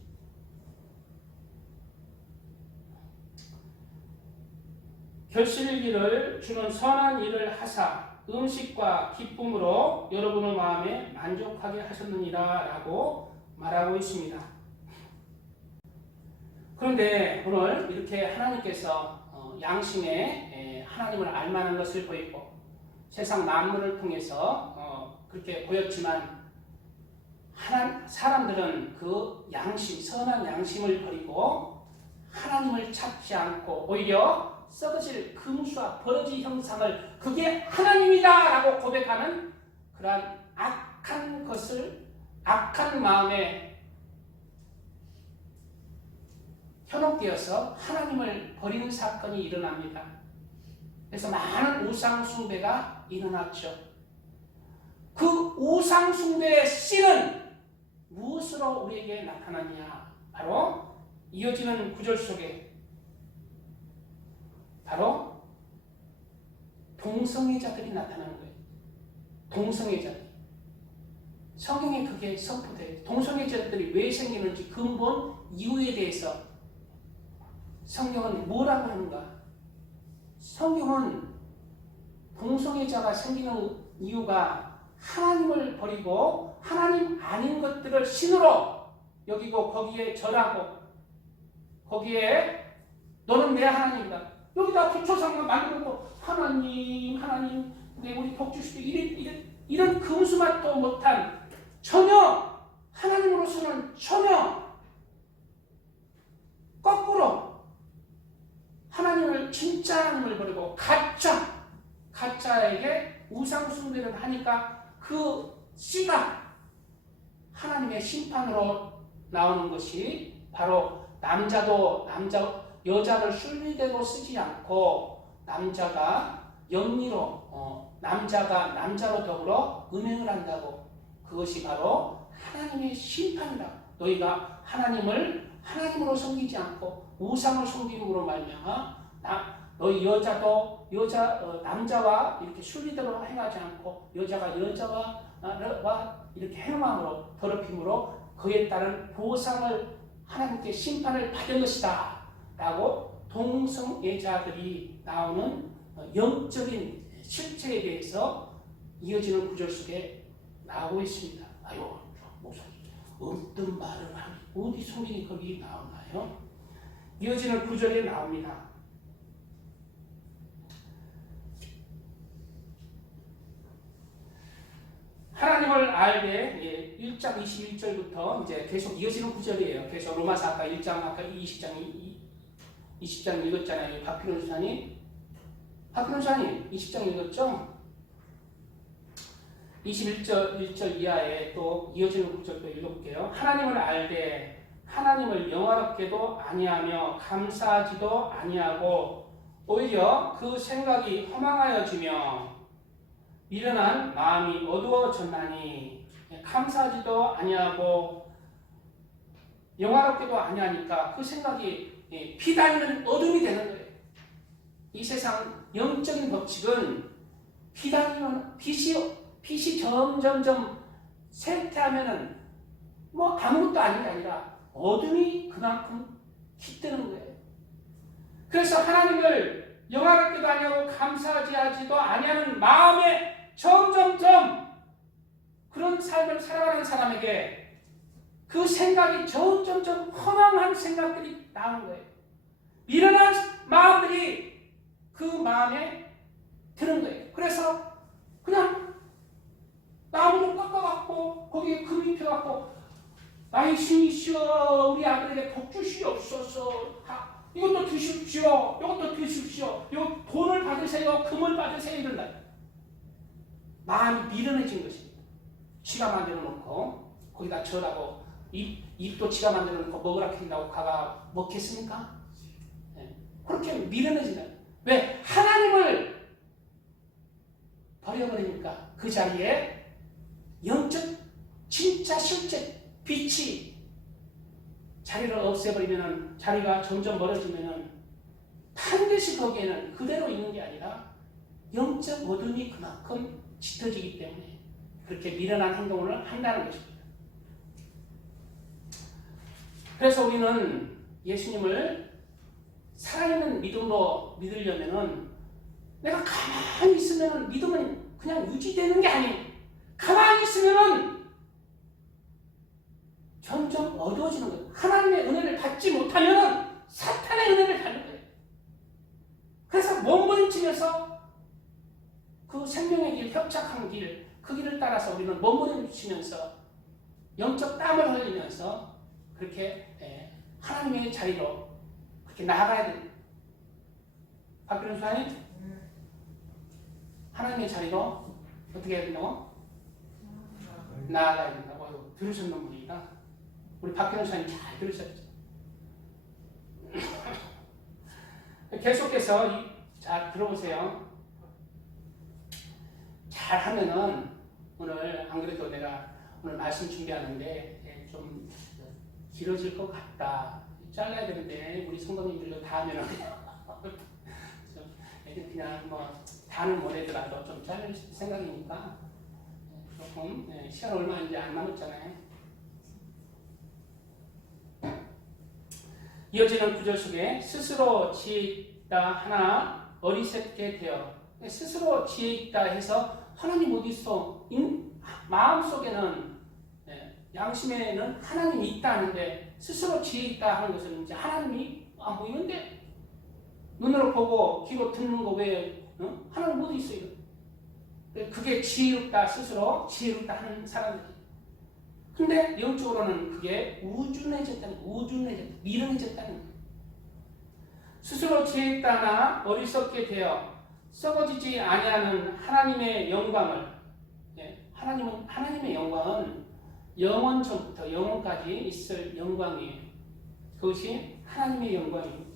결실기를 주는 선한 일을 하사 음식과 기쁨으로 여러분의 마음에 만족하게 하셨느니라 라고 말하고 있습니다. 그런데 오늘 이렇게 하나님께서 양심에 하나님을 알만한 것을 보였고 세상 만물을 통해서 그렇게 보였지만 사람들은 그 양심, 선한 양심을 버리고 하나님을 찾지 않고 오히려 썩어질 금수와 버러지 형상을 그게 하나님이다 라고 고백하는 그러한 악한 것을 악한 마음에 현혹되어서 하나님을 버리는 사건이 일어납니다. 그래서 많은 우상 숭배가 일어났죠. 그 우상 숭배의 씨는 무엇으로 우리에게 나타나냐? 바로 이어지는 구절 속에 바로 동성애자들이 나타나는 거예요. 동성애자들. 성경에 그게 선포돼요. 동성애자들이 왜 생기는지 근본 이유에 대해서 성경은 뭐라고 하는가? 성경은 동성애자가 생기는 이유가 하나님을 버리고 하나님 아닌 것들을 신으로 여기고 거기에 절하고 거기에 너는 내 하나님이다. 여기다 부처상만 만들고 하나님 내 우리 복 주시고 이런 금수맛도 못한 전혀 하나님으로서는 전혀 거꾸로 하나님을 진짜 하나님을 버리고 가짜에게 우상 숭배를 하니까 그 씨가 하나님의 심판으로 나오는 것이 바로 여자를 순리대로 쓰지 않고 남자가 영리로 남자가 남자로 더불어 음행을 한다고 그것이 바로 하나님의 심판이다. 너희가 하나님을 하나님으로 섬기지 않고 우상을 섬김으로 말미암아 너희 남자와 이렇게 순리대로 행하지 않고 여자가 여자와 이렇게 행함으로 더럽힘으로 그에 따른 보상을 하나님께 심판을 받은 것이다 라고 동성애자들이 나오는 영적인 실체에 대해서 이어지는 구절 속에 나오고 있습니다. 아유 목사님 어떤 말을 하니 어디 성경이 거기 나오나요? 이어지는 구절에 나옵니다. 하나님을 알되 1장 21절부터 이제 계속 이어지는 구절이에요. 계속 로마서 아까 1장 아까 20장 읽었잖아요. 박필원 수사님 20장 읽었죠? 21절 이하에 또 이어지는 구절도 읽어볼게요. 하나님을 알되 하나님을 영화롭게도 아니하며 감사하지도 아니하고 오히려 그 생각이 허망하여지며 미련한 마음이 어두워졌나니 감사하지도 아니하고 영화롭게도 아니하니까 그 생각이 피다니는 어둠이 되는 거예요. 이 세상 영적인 법칙은 피다니는 빛이 점점점 쇠퇴하면은 뭐 아무것도 아닌 게 아니라 어둠이 그만큼 깃드는 거예요. 그래서 하나님을 영화롭게도 아니하고 감사하지도 아니하는 마음에 점점점 그런 삶을 살아가는 사람에게 그 생각이 점점점 허망한 생각들이 나오는 거예요. 미련한 마음들이 그 마음에 드는 거예요. 그래서 그냥 나무를 깎아갖고 거기에 금 입혀갖고 나의 신이시여 우리 아들에게 복 주시옵소서 이것도 금을 받으세요 이런다. 마음이 미련해진 것입니다. 지가 만들어 놓고 거기다 절하고 입도 지가 만들어 놓고 먹으라 한다고 가가 먹겠습니까? 네. 그렇게 미련해진다. 왜? 하나님을 버려버리니까 그 자리에 영적 진짜 실제 빛이 자리를 없애버리면 자리가 점점 멀어지면 반드시 거기에는 그대로 있는 게 아니라 영적 어둠이 그만큼 짙어지기 때문에 그렇게 미련한 행동을 한다는 것입니다. 그래서 우리는 예수님을 살아있는 믿음으로 믿으려면은 내가 가만히 있으면 믿음은 그냥 유지되는 게 아니에요. 가만히 있으면은 점점 어두워지는 거예요. 하나님의 은혜를 받지 못하면은 사탄의 은혜를 받는 거예요. 그래서 몸부림치면서 그 생명의 길, 협착한 길, 그 길을 따라서 우리는 몸부림치면서 영적 땀을 흘리면서 그렇게 하나님의 자리로 그렇게 나아가야 됩니다. 박규현 수사님, 하나님의 자리로 어떻게 해야 된다고? 나아가야 된다고. 들으셨는 분이다. 우리 박규현 수사님 잘 들으셨죠? 계속해서 잘 들어보세요. 잘 하면은 오늘 안 그래도 내가 오늘 말씀 준비하는데 좀 길어질 것 같다. 잘라야 되는데 우리 성도님들도 다 하면은 그냥 뭐 다는 못하더라도 좀 자를 생각이니까 조금 시간 얼마 이제 안 남았잖아요. 이어지는 구절 속에 스스로 지혜 있다 하나 어리석게 되어 스스로 지혜 있다 해서 하나님 어디 있어? 마음속에는 양심에는 하나님이 있다 하는데 스스로 지혜 있다 하는 것은 이제 하나님이 안 보이는데 눈으로 보고 귀로 듣는 거 왜 하나님 어디 있어요? 그게 지혜롭다 스스로 지혜롭다 하는 사람들이. 근데 영적으로는 그게 우준해졌다는 거예요. 미련해졌다는 거예요. 스스로 지혜 있다나 어리석게 되어 썩어지지 아니하는 하나님의 영광을 하나님의 영광은 영원 전부터 영원까지 있을 영광이에요. 그것이 하나님의 영광입니다.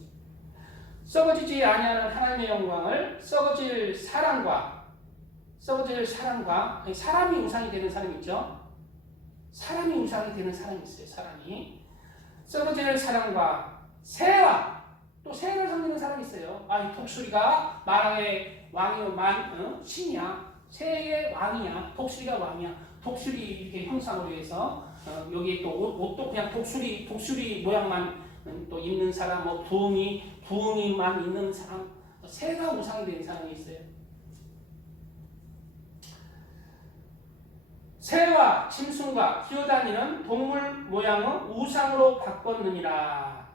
썩어지지 아니하는 하나님의 영광을 썩어질 사랑과 사람이 우상이 되는 사람이 있죠. 사람이 우상이 되는 사람이 있어요. 사람이 썩어질 사랑과 새와 또 새를 섬기는 사람이 있어요. 이 독수리가 만왕의 왕이요 신이야. 새의 왕이야. 독수리가 왕이야. 독수리 이렇게 형상으로 해서 여기 또 옷도 그냥 독수리 모양만 또 입는 사람, 뭐 부엉이만 있는 사람, 새가 우상이 되는 사람이 있어요. 새와 짐승과 기어다니는 동물 모양을 우상으로 바꿨느니라.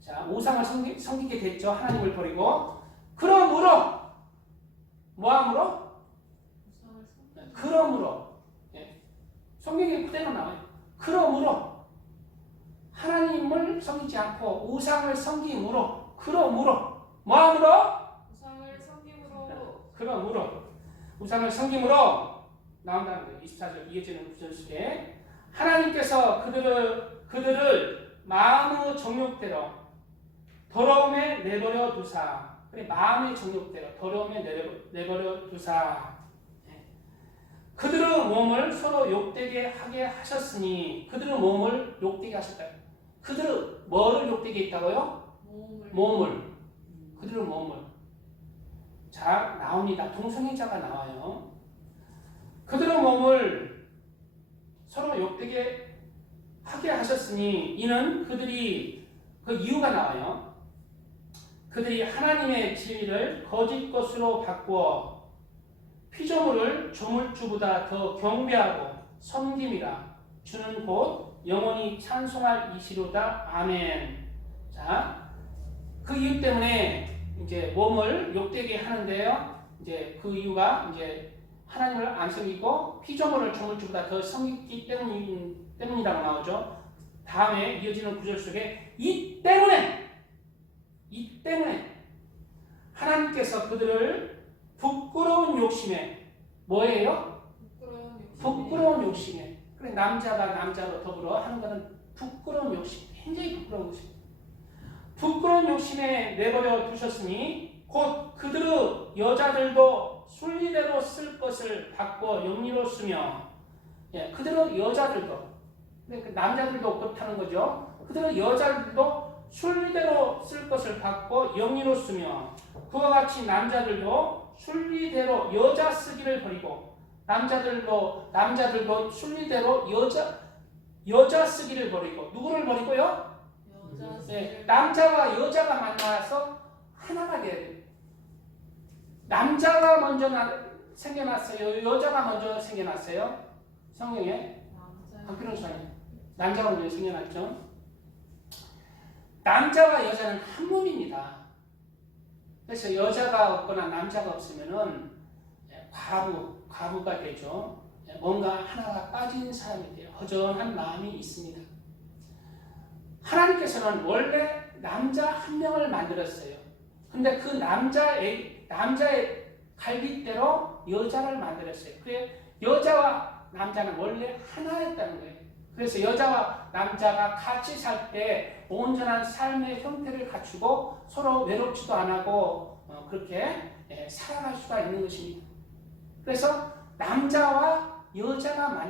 자, 우상을 섬기게 됐죠. 하나님을 버리고. 그러므로 뭐함으로? 그러므로 성경에 그대로 나와요. 그러므로 하나님을 섬기지 않고 우상을 섬김으로 뭐함으로? 우상을 섬김으로 그러므로 우상을 섬김으로 나온다는 거예요. 24절 이어지는 구절 속에 하나님께서 그들을 마음의 정욕대로 더러움에 내버려 두사. 그래, 마음의 정욕대로 더러움에 내버려 두사. 그들의 몸을 서로 욕되게 하게 하셨으니 그들의 몸을 욕되게 하셨다. 그들의 뭐를 욕되게 했다고요? 몸을. 그들의 몸을. 자, 나옵니다. 동성애자가 나와요. 그들의 몸을 서로 욕되게 하게 하셨으니 이는 그들이 그 이유가 나와요. 그들이 하나님의 진리를 거짓 것으로 바꾸어 피조물을 조물주보다 더 경배하고 섬김이라. 주는 곧 영원히 찬송할 이시로다. 아멘. 자, 그 이유 때문에 이제 몸을 욕되게 하는데요. 이제 그 이유가 이제 하나님을 안 섬기고 피조물을 조물주보다 더 섬기기 때문이라고 나오죠. 다음에 이어지는 구절 속에 이 때문에 하나님께서 하나님께서 그들을 부끄러운 욕심에 뭐예요? 부끄러운 욕심에. 그래 남자가 남자로 더불어 하는 것은 부끄러운 욕심, 굉장히 부끄러운 것입니다. 부끄러운 욕심에 내버려 두셨으니 곧 그들의 여자들도 순리대로 쓸 것을 받고 영리로 쓰며, 예, 그들의 여자들도, 그 남자들도 그렇다는 거죠. 그들의 여자들도 순리대로 쓸 것을 받고 영리로 쓰며, 그와 같이 남자들도 순리대로 여자 쓰기를 버리고, 남자들도 순리대로 여자 쓰기를 버리고. 누구를 버리고요? 네, 남자와 여자가 만나서 하나가 돼야 돼요. 남자가 먼저 생겨났어요? 여자가 먼저 생겨났어요? 성경에? 그런 소리예요. 남자가 먼저 생겨났죠. 남자와 여자는 한 몸입니다. 그래서 여자가 없거나 남자가 없으면은 과부가 되죠. 뭔가 하나가 빠진 사람이 돼요. 허전한 마음이 있습니다. 하나님께서는 원래 남자 한 명을 만들었어요. 근데 그 남자의 갈빗대로 여자를 만들었어요. 그래 여자와 남자는 원래 하나였다는 거예요. 그래서 여자와 남자가 같이 살 때 온전한 삶의 형태를 갖추고 서로 외롭지도 안 하고 그렇게 살아갈 수가 있는 것입니다. 그래서 남자와 여자가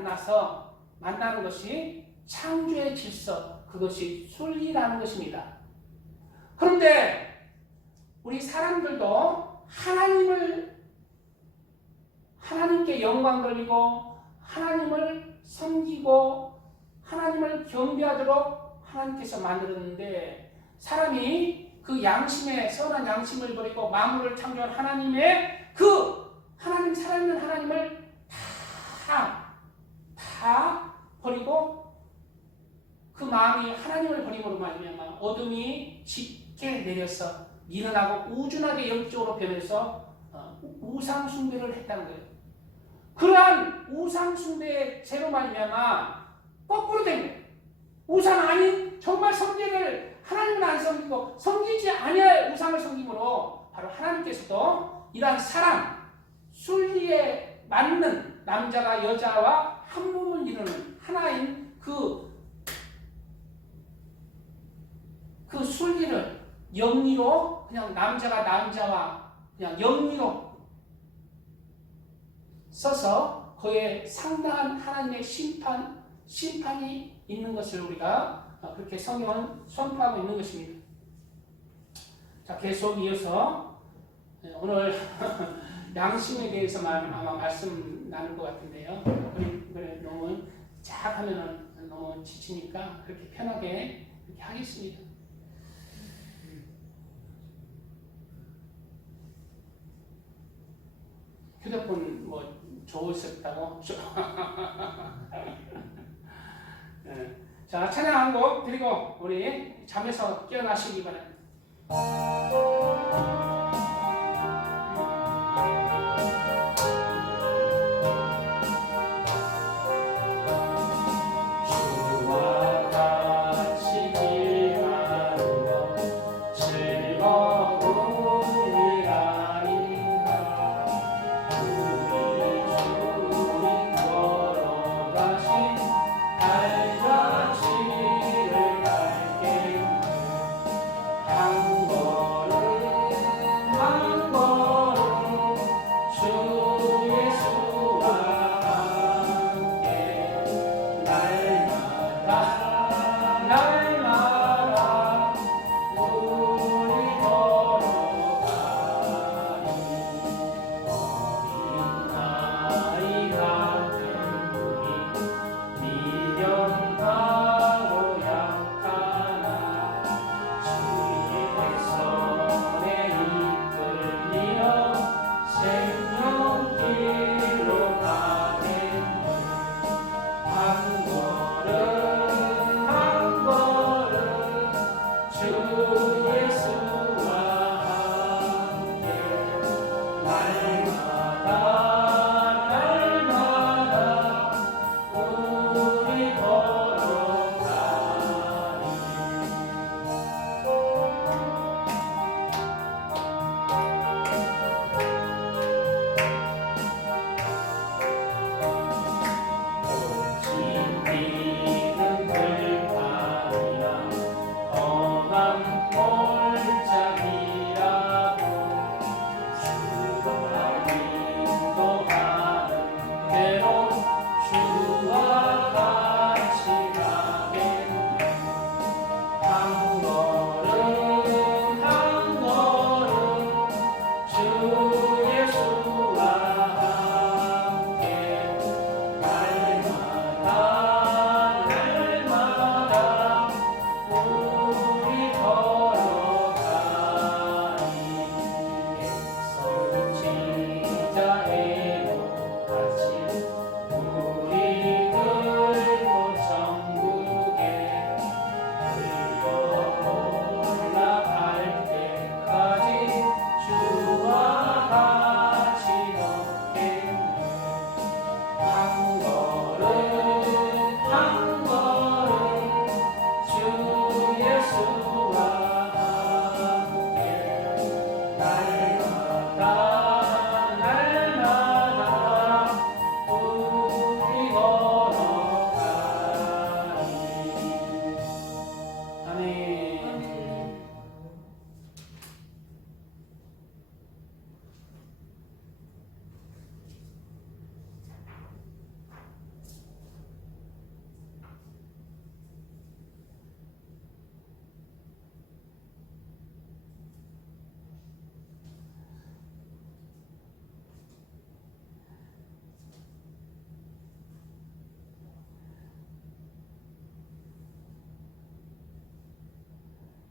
만나는 것이 창조의 질서, 그것이 순리라는 것입니다. 그런데 우리 사람들도 하나님께 영광 돌리고 하나님을 섬기고 하나님을 경배하도록 하나님께서 만들었는데, 사람이 그 선한 양심을 버리고 만물을 창조한 하나님의 하나님, 살아있는 하나님을 다 버리고 그 마음이 하나님을 버림으로 말미암아 어둠이 짙게 내려서 미련하고 우준하게 영적으로 변해서 우상 숭배를 했다는 거예요. 그러한 우상 숭배의 죄로 말미암아 거꾸로 된 거예요. 우상 아닌 정말 성경을 하나님을 안 섬기고 섬기지 아니할 우상을 섬김으로 바로 하나님께서도 이러한 사람, 순리에 맞는 남자가 여자와 한 몸을 이루는 하나인 그 순리를 영리로, 그냥 남자가 남자와 그냥 영리로 써서 그의 상당한 하나님의 심판이 있는 것을 우리가 그렇게 성경은 선포하고 있는 것입니다. 자, 계속 이어서 오늘 양심에 대해서만 아마 말씀 나눌 것 같은데요. 그래 너무 쫙 하면은 너무 지치니까 그렇게 편하게 이렇게 하겠습니다. 휴대폰 뭐 좋으셨다고? 네. 자, 찬양 한 곡 드리고 우리 잠에서 깨어나시기 바랍니다. 한 걸음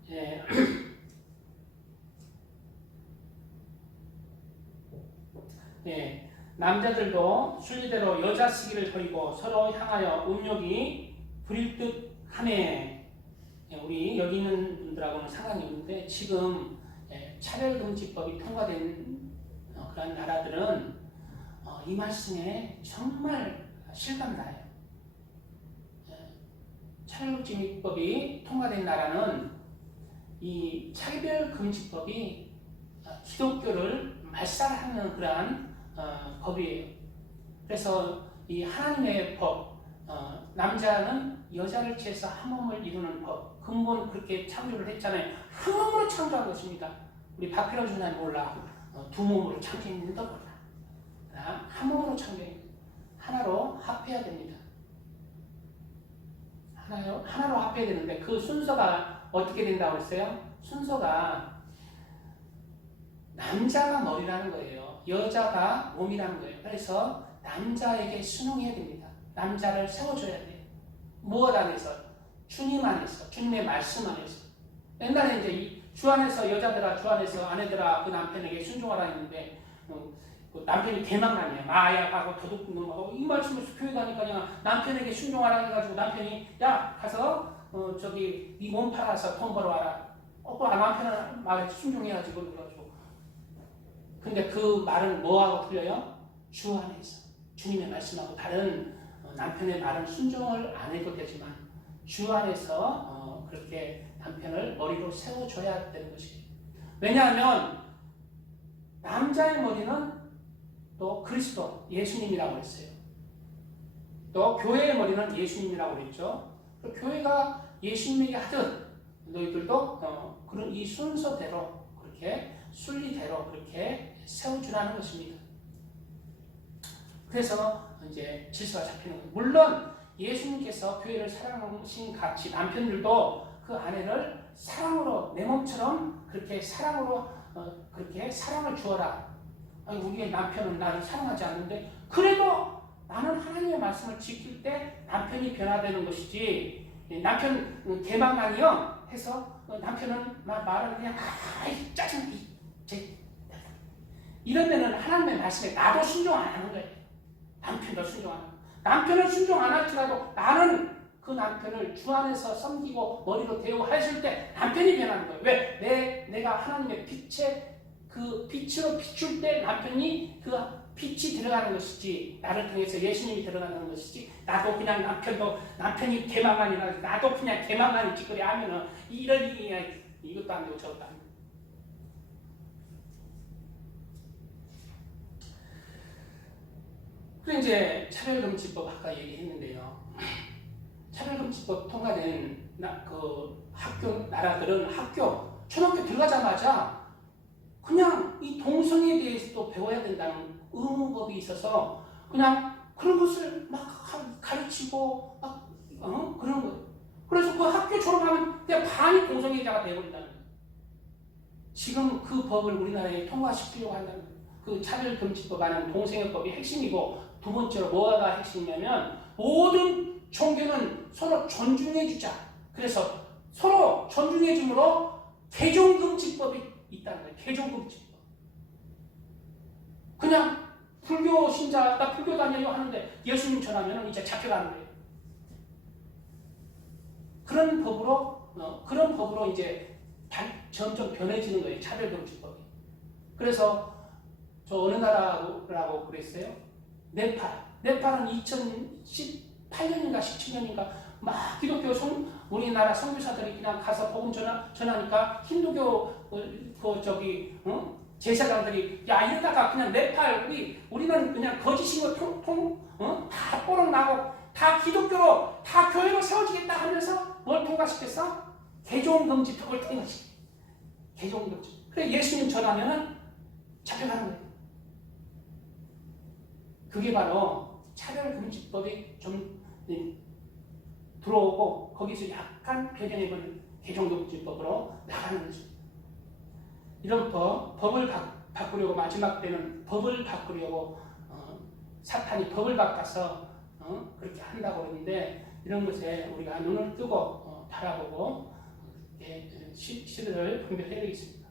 예. 예, 남자들도 순리대로 여자 시기를 버리고 서로 향하여 음욕이 부릴 듯 하네. 예, 우리 여기 있는 분들하고는 상관이 없는데 지금 차별금지법이 통과된 그런 나라들은 이 말씀에 정말 실감나요. 차별금지법이 통과된 나라는 이 차별금지법이 기독교를 말살하는 그러한 법이에요. 그래서 이 하나님의 법, 남자는 여자를 취해서 한 몸을 이루는 법, 근본 그렇게 창조를 했잖아요. 한 몸으로 창조한 것입니다. 우리 박필원 전사님 몰라. 두 몸으로 창조했는지도 몰라. 한 몸으로 창조했는지 하나로 합해야 됩니다. 하나로 합해야 되는데 그 순서가 어떻게 된다고 했어요? 순서가 남자가 머리라는 거예요. 여자가 몸이라는 거예요. 그래서 남자에게 순응해야 됩니다. 남자를 세워줘야 돼요. 무엇 안에서? 주님 안에서, 주님의 말씀 안에서. 옛날에 이제 주 안에서 여자들아, 주 안에서 아내들아 그 남편에게 순종하라 했는데 그 남편이 개망나네요. 마약하고 도둑놈하고 이 말씀을 교회 가니까 그냥 남편에게 순종하라 해가지고 남편이 야 가서 저기 네 몸 팔아서 돈 벌어와라. 그 남편은 말에 순종해야지 그래가지고. 근데 그 말은 뭐하고 틀려요? 주 안에서 주님의 말씀하고 다른 남편의 말은 순종을 안 해도 되지만 주 안에서 그렇게 남편을 머리로 세워줘야 되는 것이에요. 왜냐하면 남자의 머리는 또 그리스도 예수님이라고 했어요. 또 교회의 머리는 예수님이라고 그랬죠. 교회가 예수님에게 하듯 너희들도 그런 이 순서대로 그렇게 순리대로 그렇게 세워주라는 것입니다. 그래서 이제 질서가 잡히는 거예요. 물론 예수님께서 교회를 사랑하신 같이 남편들도 그 아내를 사랑으로 내 몸처럼 그렇게 사랑으로 그렇게 사랑을 주어라. 아니, 우리의 남편은 나를 사랑하지 않는데 그래도 나는 하나님의 말씀을 지킬 때 남편이 변화되는 것이지 남편 개망만이요 해서 남편은 말을 그냥 짜증 이러면은 하나님의 말씀에 나도 순종 안 하는 거예요. 남편도 순종 안 하고 남편을 순종 안 할지라도 나는 그 남편을 주 안에서 섬기고 머리로 대우하실 때 남편이 변하는 거예요. 왜? 내가 하나님의 빛에 그 빛으로 비출 때 남편이 그 빛이 들어가는 것이지 나를 통해서 예수님이 들어가는 것이지 나도 그냥 남편이 개망만이라 나도 그냥 개망만이 짓거리 하면은 이런 일이 이것도 안 되고 저것도 안 되고 그리고 이제 차별금지법 아까 얘기했는데요. 차별금지법 통과된 그 학교 나라들은 초등학교 들어가자마자 그냥 이 동성애에 대해서도 배워야 된다는 의무법이 있어서 그냥 그런 것을 막 가르치고 막 그런 거. 그래서 그 학교 졸업하면 그냥 반이 동성애자가 되어버린다는 거예요. 지금 그 법을 우리나라에 통과시키려고 한다는 거예요. 그 차별금지법 안에 동성애법이 핵심이고 두 번째로 뭐가 핵심이냐면 모든 종교는 서로 존중해주자. 그래서 서로 존중해줌으로 개종금지법이 있다는 거예요. 개종금지법. 그냥 불교 신자, 나 불교 다니려고 하는데 예수님 전하면 이제 잡혀가는 거예요. 그런 법으로 이제 점점 변해지는 거예요. 차별금지법이. 그래서 저 어느 나라라고 그랬어요? 네팔은 2018년인가 17년인가 막 기독교 우리나라 선교사들이 그냥 가서 복음 전하니까 힌두교 제사장들이 야 이러다가 그냥 네팔 우리는 그냥 거짓인 거 다 뽀록 나고 다 기독교로 다 교회로 세워지겠다 하면서 뭘 통과시켰어? 개종금지법을 통과시켰어. 개종금지. 그래 예수님 전하면은 잡혀가는 거예요. 그게 바로 차별금지법이 좀 들어오고 거기서 약간 변형해버린 개종금지법으로 나가는 거죠. 이런 법을 바꾸려고 마지막 때는 법을 바꾸려고 사탄이 법을 바꿔서 그렇게 한다고 그러는데 이런 것에 우리가 눈을 뜨고 바라보고 시대를 분별해야 되겠습니다.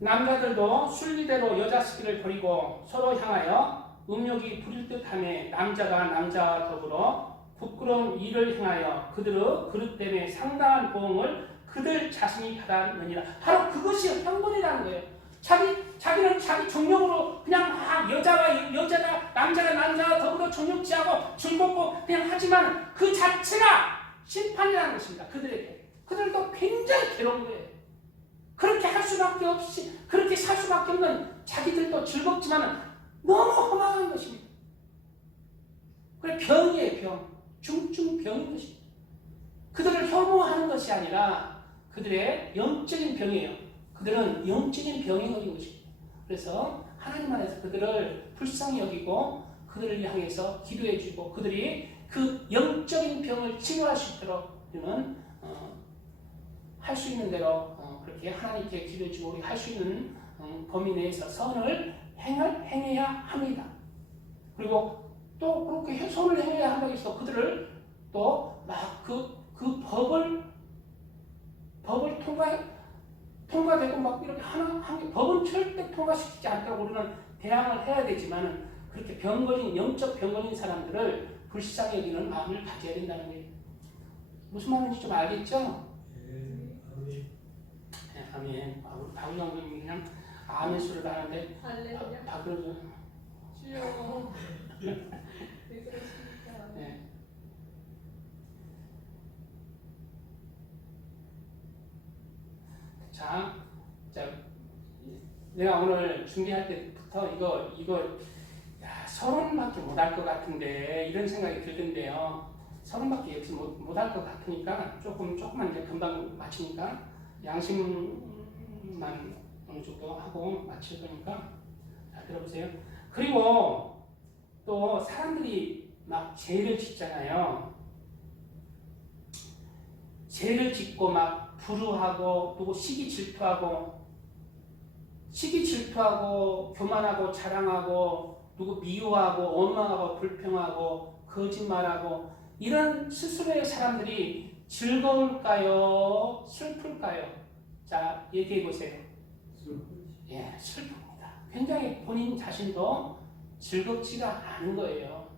남자들도 순리대로 여자 시기를 버리고 서로 향하여 음욕이 부릴 듯하며 남자가 남자와 더불어 부끄러운 일을 행하여 그들의 그릇 때문에 상당한 보응을 그들 자신이 받았느니라. 바로 그것이 형벌이라는 거예요. 자기는 자기 정력으로 그냥 여자가 남자와 더불어 정력 취하고 즐겁고 그냥 하지만 그 자체가 심판이라는 것입니다. 그들에게. 그들도 굉장히 괴로운 거예요. 그렇게 할 수밖에 없이 그렇게 살 수밖에 없는 자기들도 즐겁지만 너무 허망한 것입니다. 그래 병이에요. 병. 중증 병인 것입니다. 그들을 혐오하는 것이 아니라 그들의 영적인 병이에요. 그들은 영적인 병에 걸린 것입니다. 그래서 하나님 안에서 그들을 불쌍히 여기고 그들을 향해서 기도해주고 그들이 그 영적인 병을 치료할 수 있도록 우리는 할 수 있는 대로 그렇게 하나님께 기도해주고 할 수 있는 범위 내에서 선을 행해야 합니다. 그리고 또 그렇게 선을 행해야 한다고 해서 그들을 또 막 그 법을 통과되고 막 이렇게 법은 절대 통과시키지 않도록 우리는 대항을 해야 되지만 그렇게 영적 병 걸린 사람들을 불쌍히 여기는 마음을 가져야 된다는 거예요. 무슨 말인지 좀 알겠죠? 네, 아멘. 박우 장로님이 그냥 아멘 소리를 하는데 박으로 주여 왜 그러십니까? 네. 자, 내가 오늘 준비할 때부터 이거 서론밖에 못할 것 같은데 이런 생각이 들던데요. 서론밖에 역시 못할 것 같으니까 조금만 이제 금방 마치니까 양심만 어느 정도 하고 마칠 거니까 자 들어보세요. 그리고 또 사람들이 막 죄를 짓잖아요. 죄를 짓고 막 불우하고 또 시기 질투하고 교만하고 자랑하고 누구 미워하고 원망하고 불평하고 거짓말하고 이런 스스로의 사람들이 즐거울까요? 슬플까요? 자 얘기해 보세요. 예, 슬픕니다. 굉장히 본인 자신도 즐겁지가 않은 거예요.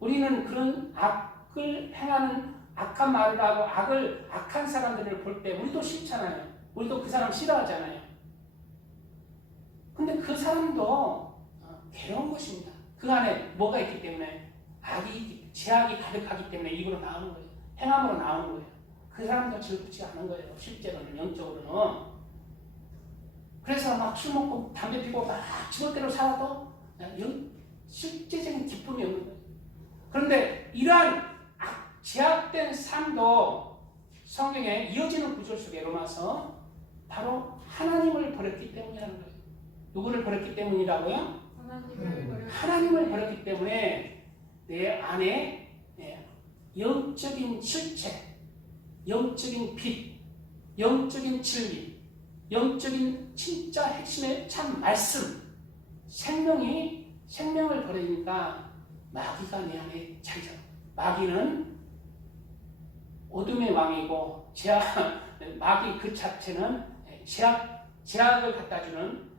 우리는 그런 악을 행하는 악한 말을 하고 악한 사람들을 볼 때 우리도 싫잖아요. 우리도 그 사람 싫어하잖아요. 근데 그 사람도 괴로운 것입니다. 그 안에 뭐가 있기 때문에 죄악이 가득하기 때문에 입으로 나오는 거예요. 행함으로 나오는 거예요. 그 사람도 즐겁지 않은 거예요. 실제로는 영적으로는. 그래서 막 술 먹고 담배 피고 막 지멋대로 살아도 실제적인 기쁨이 없는 거예요. 그런데 이러한 제약된 삶도 성경에 이어지는 구절 속에 로마서 바로 하나님을 버렸기 때문이라는 거예요. 누구를 버렸기 때문이라고요? 하나님을 버렸기 때문에 내 안에 영적인 실체, 영적인 빛, 영적인 진리, 영적인 진짜 핵심의 참 말씀, 생명을 버리니까 마귀가 내 안에 자리 잡아. 마귀는 어둠의 왕이고 마귀 그 자체는 제약을 갖다 주는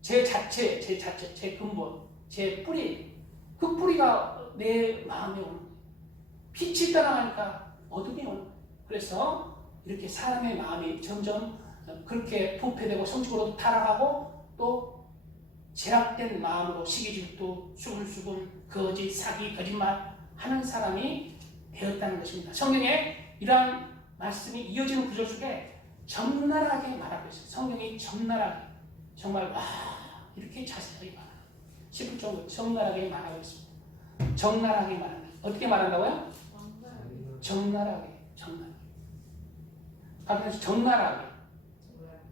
제 자체, 제 근본, 제 뿌리. 그 뿌리가 내 마음에 오는 거예요. 빛이 떠나가니까 어둠이 오는 거예요. 그래서 이렇게 사람의 마음이 점점 그렇게 부패되고 성적으로 타락하고 또 제약된 마음으로 시기질투, 수굴수굴, 거짓, 사기, 거짓말 하는 사람이 되었다는 것입니다. 성경에 이러한 말씀이 이어지는 구절 속에 적나라하게 말하고 있어요. 성경이 적나라하게 정말 이렇게 자세하게 말합니다. 싶을 정도로 적나라하게 말하고 있습니다. 적나라하게 말한다. 어떻게 말한다고요? 적나라하게.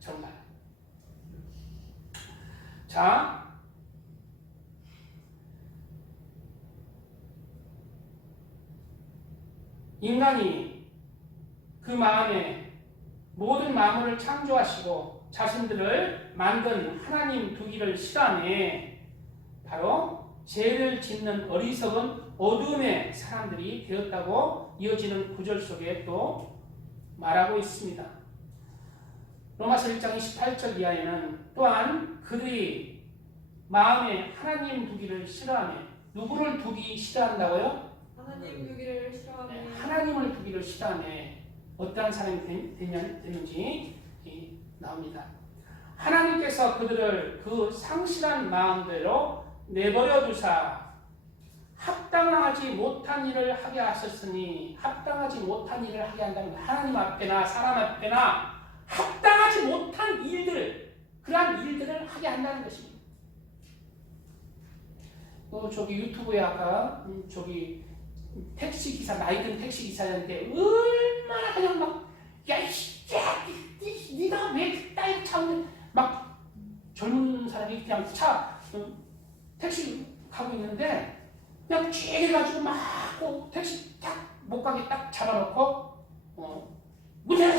적나라하게. 자, 인간이 그 마음에 모든 만물을 창조하시고 자신들을 만든 하나님 두기를 싫어하네 바로 죄를 짓는 어리석은 어둠의 사람들이 되었다고 이어지는 구절 속에 또 말하고 있습니다. 로마서 1장 28절 이하에는 또한 그들이 마음에 하나님 두기를 싫어하며 누구를 두기 싫어한다고요? 하나님 두기를 싫어하며 하나님을 두기를 싫어하며 어떠한 사람이 되는지 나옵니다. 하나님께서 그들을 그 상실한 마음대로 내버려 두사 합당하지 못한 일을 하게 하셨으니 합당하지 못한 일을 하게 한다는 건 하나님 앞에나 사람 앞에나 합당하지 못한 일들 그러한 일들을 하게 한다는 것입니다. 저기 유튜브에 아까 저기 택시 기사 나이 든 택시 기사한테 얼마나 그냥 막 야 니가 왜 딸 차는 막 젊은 사람이 그냥 택시 가고 있는데 그냥 쥐 해가지고 막 택시 딱 못 가게 딱 잡아놓고 문 열어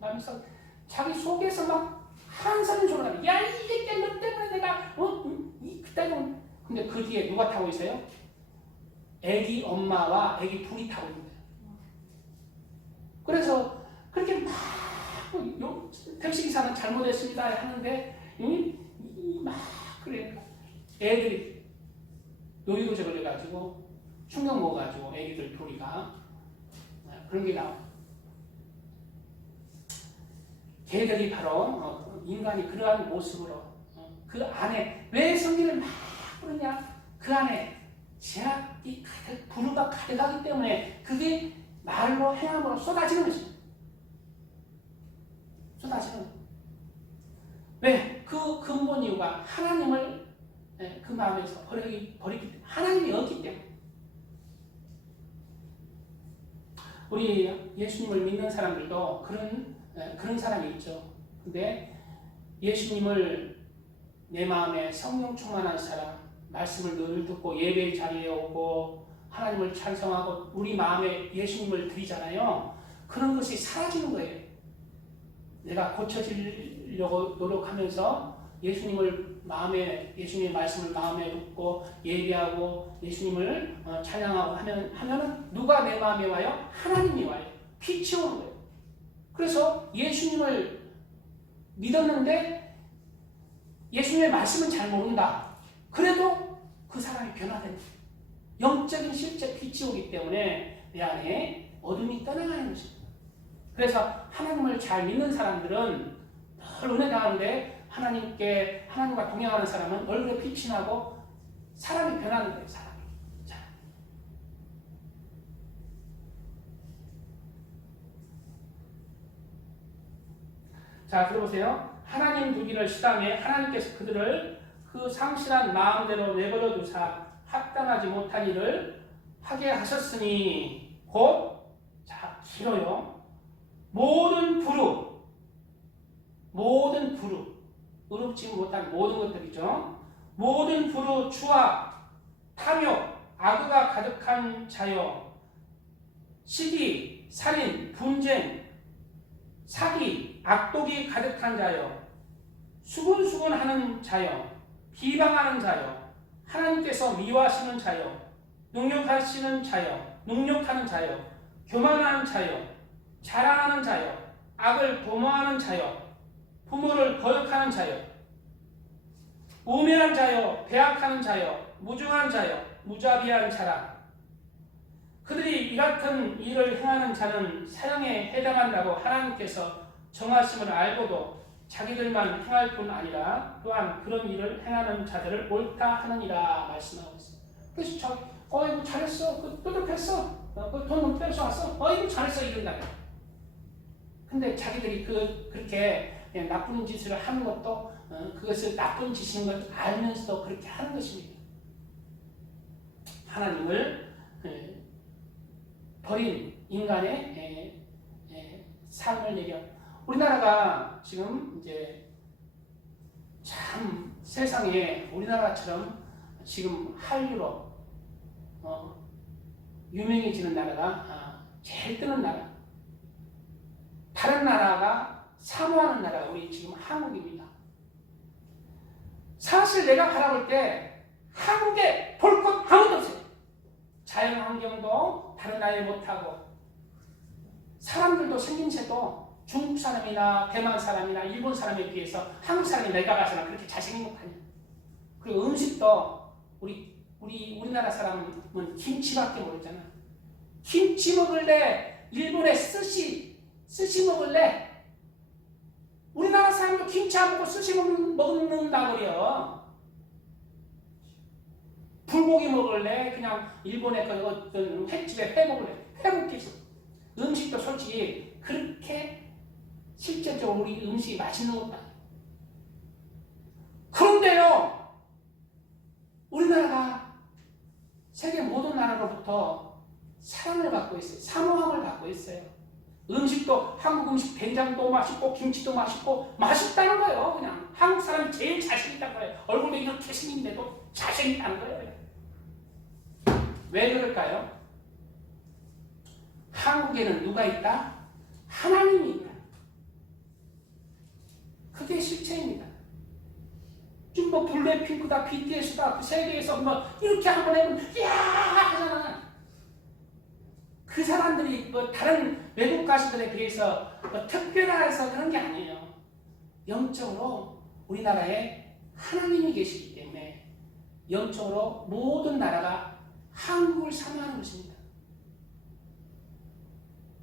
하면서 자기 속에서 막 한숨을 졸라 야 이게 너 때문에 내가 그때는 근데 그 뒤에 누가 타고 있어요? 애기 엄마와 애기 둘이 타고 있는 거예요. 그래서 그렇게 막 택시기사는 잘못했습니다 하는데 막 그래 애들이 노이로제 걸려가지고 충격 먹어가지고 애기들 둘이가 그런 게 나와요. 걔들이 바로 인간이 그러한 모습으로 그 안에 왜 성경을 막 그러냐 그 안에 제약이 가득 불우가 가득하기 때문에 그게 말로 행함으로 쏟아지는 것입니다. 쏟아지는 왜? 그 근본 이유가 하나님을 그 마음에서 버리기 때문에 하나님이 없기 때문에 우리 예수님을 믿는 사람들도 그런 사람이 있죠. 근데 예수님을 내 마음에 성령 충만한 사람 말씀을 늘 듣고 예배 자리에 오고 하나님을 찬송하고 우리 마음에 예수님을 드리잖아요. 그런 것이 사라지는 거예요. 내가 고쳐지려고 노력하면서 예수님의 말씀을 마음에 듣고 예배하고 예수님을 찬양하고 하면은 누가 내 마음에 와요? 하나님이 와요. 빛이 오는 거예요. 그래서 예수님을 믿었는데 예수님의 말씀은 잘 모른다. 그래도 그 사람이 변화된 영적인 실제 빛이 오기 때문에 내 안에 어둠이 떠나가는 것입니다. 그래서 하나님을 잘 믿는 사람들은 늘 은혜 가운데 하나님과 동행하는 사람은 얼굴에 빛이 나고 사람이 변하는 거예요. 사람이. 자, 들어보세요. 하나님 두기를 싫어하며 하나님께서 그들을 그 상실한 마음대로 내버려 두사 합당하지 못한 일을 하게 하셨으니 곧 길어요. 모든 부루 의롭지 못한 모든 것들이죠. 모든 부루 추악 탐욕 악의가 가득한 자여 시기 살인 분쟁 사기 악독이 가득한 자여 수군수군하는 자여 비방하는 자여 하나님께서 미워하시는 자여 능욕하는 자여 교만하는 자여 자랑하는 자여 악을 도모하는 자여 부모를 거역하는 자여 우매한 자여 배악하는 자여 무중한 자여 무자비한 자라. 그들이 이 같은 일을 행하는 자는 사형에 해당한다고 하나님께서 정하심을 알고도 자기들만 행할 뿐 아니라 또한 그런 일을 행하는 자들을 옳다 하느니라 말씀하고 있습니다. 그래서 이거 잘했어, 똑똑했어, 돈 뺏어왔어, 이거 잘했어 이런다. 근데 자기들이 그렇게 나쁜 짓을 하는 것도 그것을 나쁜 짓인 걸 알면서도 그렇게 하는 것입니다. 하나님을 버린 인간의 삶을 얘기합니다. 우리나라가 지금 이제 참 세상에 우리나라처럼 지금 한류로 유명해지는 나라가 제일 뜨는 나라. 다른 나라가 사모하는 나라가 우리 지금 한국입니다. 사실 내가 바라볼 때 한국에 볼 것 아무도 없어요. 자연 환경도 다른 나라에 못하고 사람들도 생김새도 중국 사람이나 대만 사람이나 일본 사람에 비해서 한국 사람이 내가 봐서는 그렇게 잘생긴 것 아니야. 그리고 음식도 우리나라 사람은 김치밖에 모르잖아. 김치 먹을래? 일본에 스시 먹을래? 우리나라 사람도 김치 안 먹고 스시 먹는다 그래요. 불고기 먹을래? 그냥 일본의 그 어떤 횟집에 회 먹을래? 회 먹겠어. 음식도 솔직히 그렇게 실질적으로 우리 음식이 맛있는 것도 아니에요. 그런데요, 우리나라가 세계 모든 나라로부터 사랑을 받고 있어요. 사모함을 받고 있어요. 음식도 한국 음식 된장도 맛있고 김치도 맛있고 맛있다는 거예요. 그냥 한국 사람이 제일 잘생겼다는 거예요. 얼굴도 이렇게 생긴데도 잘생겼다는 거예요. 그냥. 왜 그럴까요? 한국에는 누가 있다? 하나님이 있다. 그게 실체입니다. 지금 뭐 블랙핑크다, BTS다, 그 세계에서 뭐 이렇게 한번 해보면 이야 하잖아. 그 사람들이 뭐 다른 외국 가수들에 비해서 뭐 특별해서 그런 게 아니에요. 영적으로 우리나라에 하나님이 계시기 때문에 영적으로 모든 나라가 한국을 사모하는 것입니다.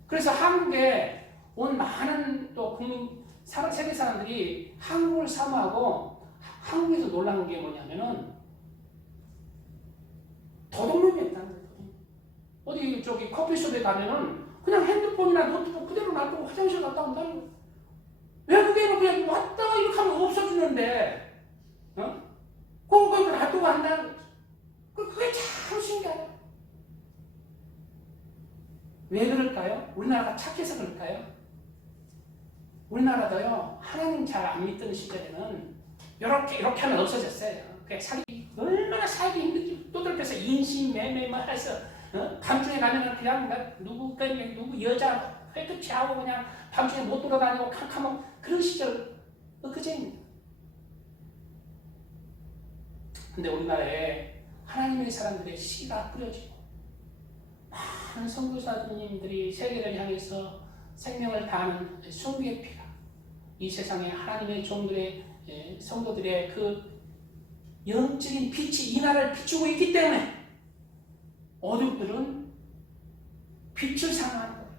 그래서 한국에 온 많은 또 세계 사람들이 한국을 사모하고 한국에서 놀라는 게 뭐냐면은 도둑놈이 없다는 거예요. 어디 저기 커피숍에 가면은 그냥 핸드폰이나 노트북 그대로 놔두고 화장실 갔다 온다는 거예요. 외국에는 그냥 왔다 이렇게 하면 없어지는데 그걸 놔두고 한다는 거죠. 그게 참 신기해요. 왜 그럴까요? 우리나라가 착해서 그럴까요? 우리나라도요, 하나님 잘 안 믿던 시절에는 이렇게 하면 없어졌어요. 그냥 얼마나 살기 힘들지. 또들께서 인신 매매 뭐 해서 밤중에 가면은 그냥 누구 여자 회끝이 하고 그냥 밤중에 못 돌아다니고 캄캄한 그런 시절 엊그제입니다. 근데 우리나라에 하나님의 사람들의 씨가 뿌려지고 많은 선교사님들이 세계를 향해서 생명을 다하는 순교의 피가 이 세상에 하나님의 종들의 성도들의 그 영적인 빛이 이 나라를 비추고 있기 때문에 어둠들은 빛을 사모하는 거예요.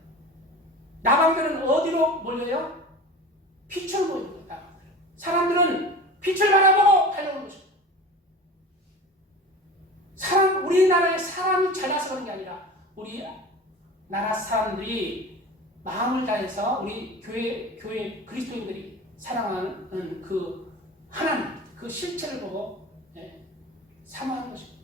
나방들은 어디로 몰려요? 빛을 보이는 거예요. 사람들은 빛을 바라보고 달려오는 것입니다. 우리나라의 사람이 잘나서 그런 게 아니라 우리 나라 사람들이 마음을 다해서 우리 교회 그리스도인들이 사랑하는 그 하나님, 그 실체를 보고 사모하는 것입니다.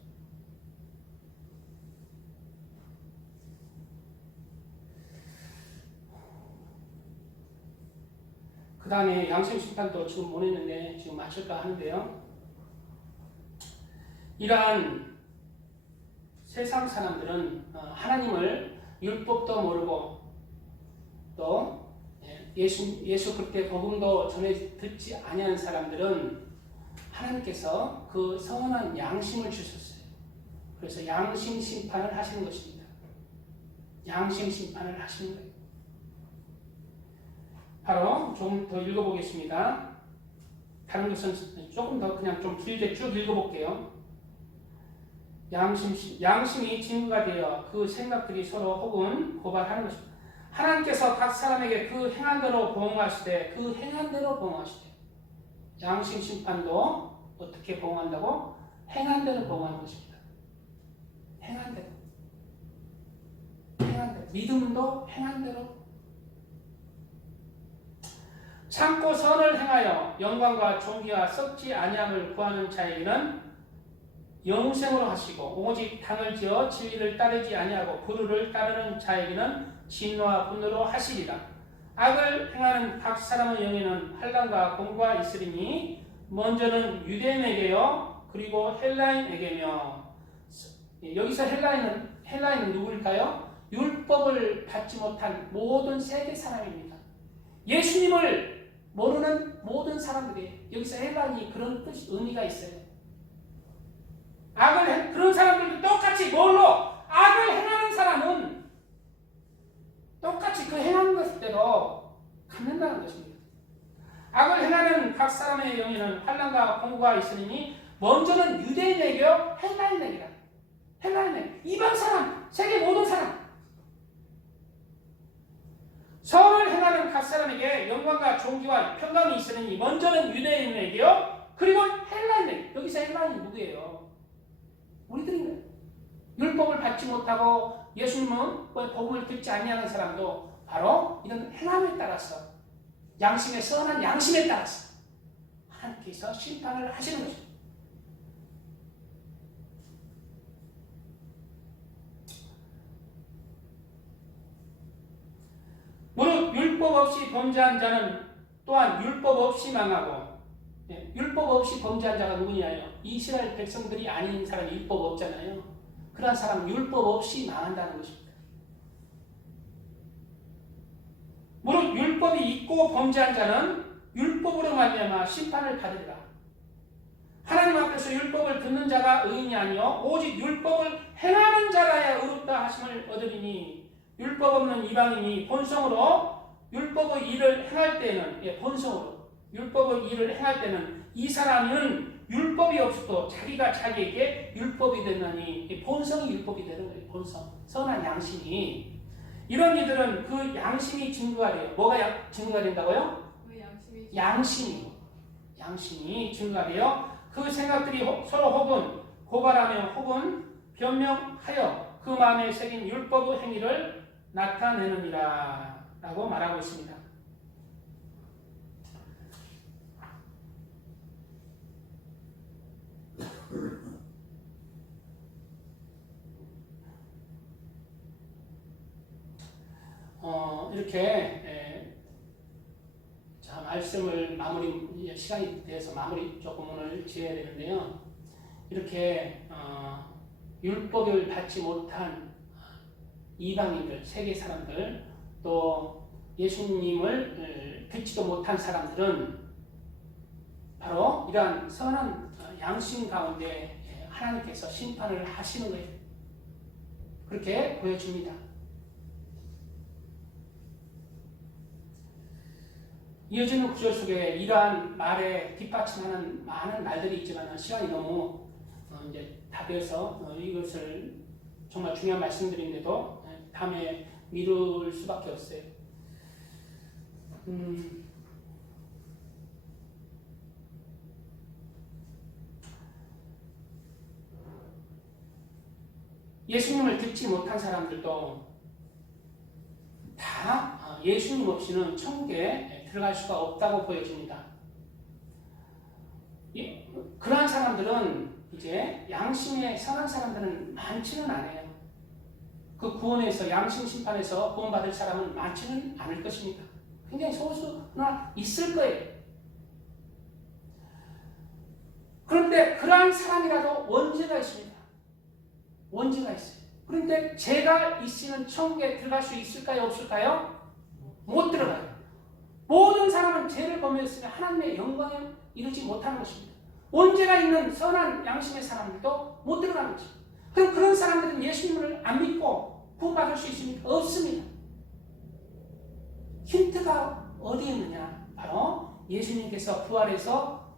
그 다음에 양심심판도 지금 보냈는데 지금 마칠까 하는데요. 이러한 세상 사람들은 하나님을 율법도 모르고 또 예수 그때 복음도 전해 듣지 아니한 사람들은 하나님께서 그 선한 양심을 주셨어요. 그래서 양심 심판을 하시는 것입니다. 양심 심판을 하시는 거예요. 바로 좀 더 읽어보겠습니다. 다른 것은 조금 더 그냥 좀 길게 쭉 읽어볼게요. 양심이 증거가 되어 그 생각들이 서로 혹은 고발하는 것입니다. 하나님께서 각 사람에게 그 행한 대로 보응하시되 그 행한 대로 보응하시되 양심 심판도 어떻게 보응한다고? 행한 대로 보응하는 것입니다. 행한 대로. 믿음도 행한 대로. 참고 선을 행하여 영광과 존귀와 썩지 아니함을 구하는 자에게는 영생으로 하시고 오직 당을 지어 진리를 따르지 아니하고 불의를 따르는 자에게는 진노와 분노로 하시리라. 악을 행하는 각 사람의 영에는 환난과 공고가 있으리니 먼저는 유대인에게요 그리고 헬라인에게며. 여기서 헬라인은 누구일까요? 율법을 받지 못한 모든 세계 사람입니다. 예수님을 모르는 모든 사람들이 여기서 헬라인이 그런 의미가 있어요. 그런 사람들도 똑같이 뭘로? 악을 행하는 사람은 똑같이 그 행하는 것대로 갚는다는 것입니다. 악을 행하는 각 사람의 영에는 환난과 공고가 있으니 먼저는 유대인에게 헬라인에게라. 헬라인에게 이방 사람, 세계 모든 사람. 선을 행하는 각 사람에게 영광과 존귀와 평강이 있으니 먼저는 유대인에게요. 그리고 헬라인에게. 여기서 헬라인이 누구예요? 우리들입니다. 율법을 받지 못하고 예수님은 복음을 듣지 아니하는 사람도 바로 이런 행함에 따라서 양심의 선한 양심에 따라서 하나님께서 심판을 하시는 것입니다. 무릇 율법 없이 범죄한 자는 또한 율법 없이 망하고, 율법 없이 범죄한 자가 누구냐요? 이스라엘 백성들이 아닌 사람이 율법 없잖아요. 그런 사람은 율법 없이 망한다는 것입니다. 무릇 율법이 있고 범죄한 자는 율법으로 말미암아 심판을 받으리라. 하나님 앞에서 율법을 듣는 자가 의인이 아니요 오직 율법을 행하는 자라야 의롭다 하심을 얻으리니, 율법 없는 이방인이 본성으로 율법의 일을 행할 때는, 본성으로 율법의 일을 행할 때는 이 사람은 율법이 없어도 자기가 자기에게 율법이 되느니, 본성이 율법이 되는 거예요. 본성, 선한 양심이. 이런 이들은 그 양심이 증거가 돼요. 뭐가 증거가 된다고요? 그 양심이 증거가 돼요. 그 생각들이 서로 혹은 고발하며 혹은 변명하여 그 마음에 새긴 율법의 행위를 나타내느니라 라고 말하고 있습니다. 이렇게 자, 말씀을 마무리, 시간이 돼서 마무리 조금 오늘 지어야 되는데요. 이렇게 율법을 받지 못한 이방인들, 세계 사람들, 또 예수님을 듣지도 못한 사람들은 바로 이러한 선한 양심 가운데 하나님께서 심판을 하시는 거예요. 그렇게 보여줍니다. 이어지는 구절 속에 이러한 말에 뒷받침하는 많은 말들이 있지만 시간이 너무 이제 다 돼서 이것을 정말 중요한 말씀들인데도 다음에 미룰 수밖에 없어요. 예수님을 듣지 못한 사람들도 다 예수님 없이는 천국에 들어갈 수가 없다고 보여집니다. 그러한 사람들은 이제 양심의 선한 사람들은 많지는 않아요. 그 구원에서 양심 심판에서 구원받을 사람은 많지는 않을 것입니다. 굉장히 소수나 있을 거예요. 그런데 그러한 사람이라도 원죄가 있습니다. 원죄가 있어요. 그런데 죄가 있으면 천국에 들어갈 수 있을까요? 없을까요? 못 들어가요. 모든 사람은 죄를 범했으면 하나님의 영광에 이루지 못하는 것입니다. 원죄가 있는 선한 양심의 사람들도 못 들어가는 것입니다. 그럼 그런 사람들은 예수님을 안 믿고 구원받을 수 있습니까? 없습니다. 힌트가 어디에 있느냐? 바로 예수님께서 부활해서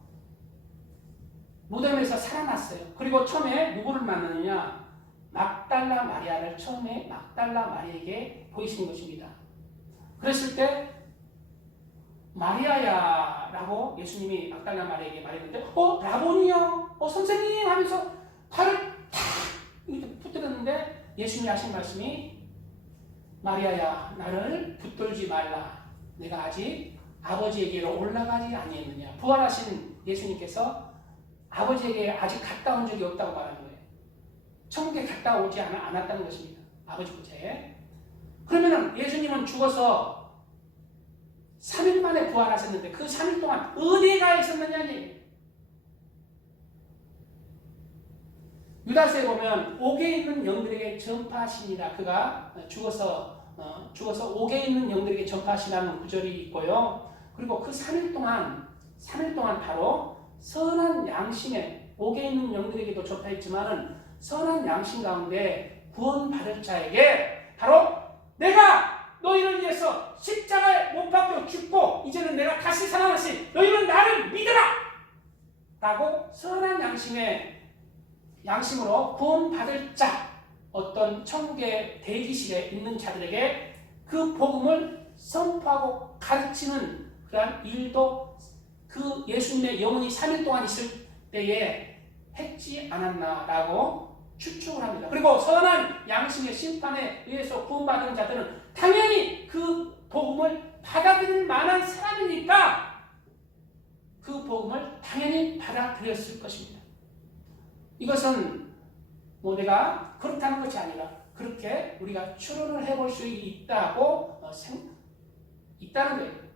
무덤에서 살아났어요. 그리고 처음에 누구를 만나느냐? 막달라 마리아를 처음에 막달라 마리아에게 보이시는 것입니다. 그랬을 때 마리아야 라고 예수님이 막달라 마리아에게 말했는데 라보니요? 선생님? 하면서 발을 탁 이렇게 붙들었는데 예수님이 하신 말씀이 마리아야 나를 붙들지 말라. 내가 아직 아버지에게로 올라가지 아니했느냐. 부활하신 예수님께서 아버지에게 아직 갔다 온 적이 없다고 말하는 거예요. 천국에 갔다 오지 않았다는 것입니다. 아버지 곳에. 그러면 예수님은 죽어서 3일 만에 부활하셨는데 그 3일 동안 어디에 가 있었느냐는 얘기예요. 유다서에 보면 옥에 있는 영들에게 전파하시니라. 그가 죽어서 옥에 있는 영들에게 전파하시라는 구절이 있고요. 그리고 그 3일 동안 바로 선한 양심에 옥에 있는 영들에게도 전파했지만은 선한 양심 가운데 구원받을 자에게 바로 내가 너희를 위해서 십자가에 못 박혀 죽고 이제는 내가 다시 살아났으니 너희는 나를 믿어라! 라고 선한 양심으로 구원받을 자, 어떤 천국의 대기실에 있는 자들에게 그 복음을 선포하고 가르치는 그러한 일도 그 예수님의 영혼이 3일 동안 있을 때에 했지 않았나라고 추측을 합니다. 그리고 선한 양심의 심판에 의해서 구원받은 자들은 당연히 그 복음을 받아들일 만한 사람이니까 그 복음을 당연히 받아들였을 것입니다. 이것은 뭐 내가 그렇다는 것이 아니라 그렇게 우리가 추론을 해볼 수 있다고 있다는 거예요.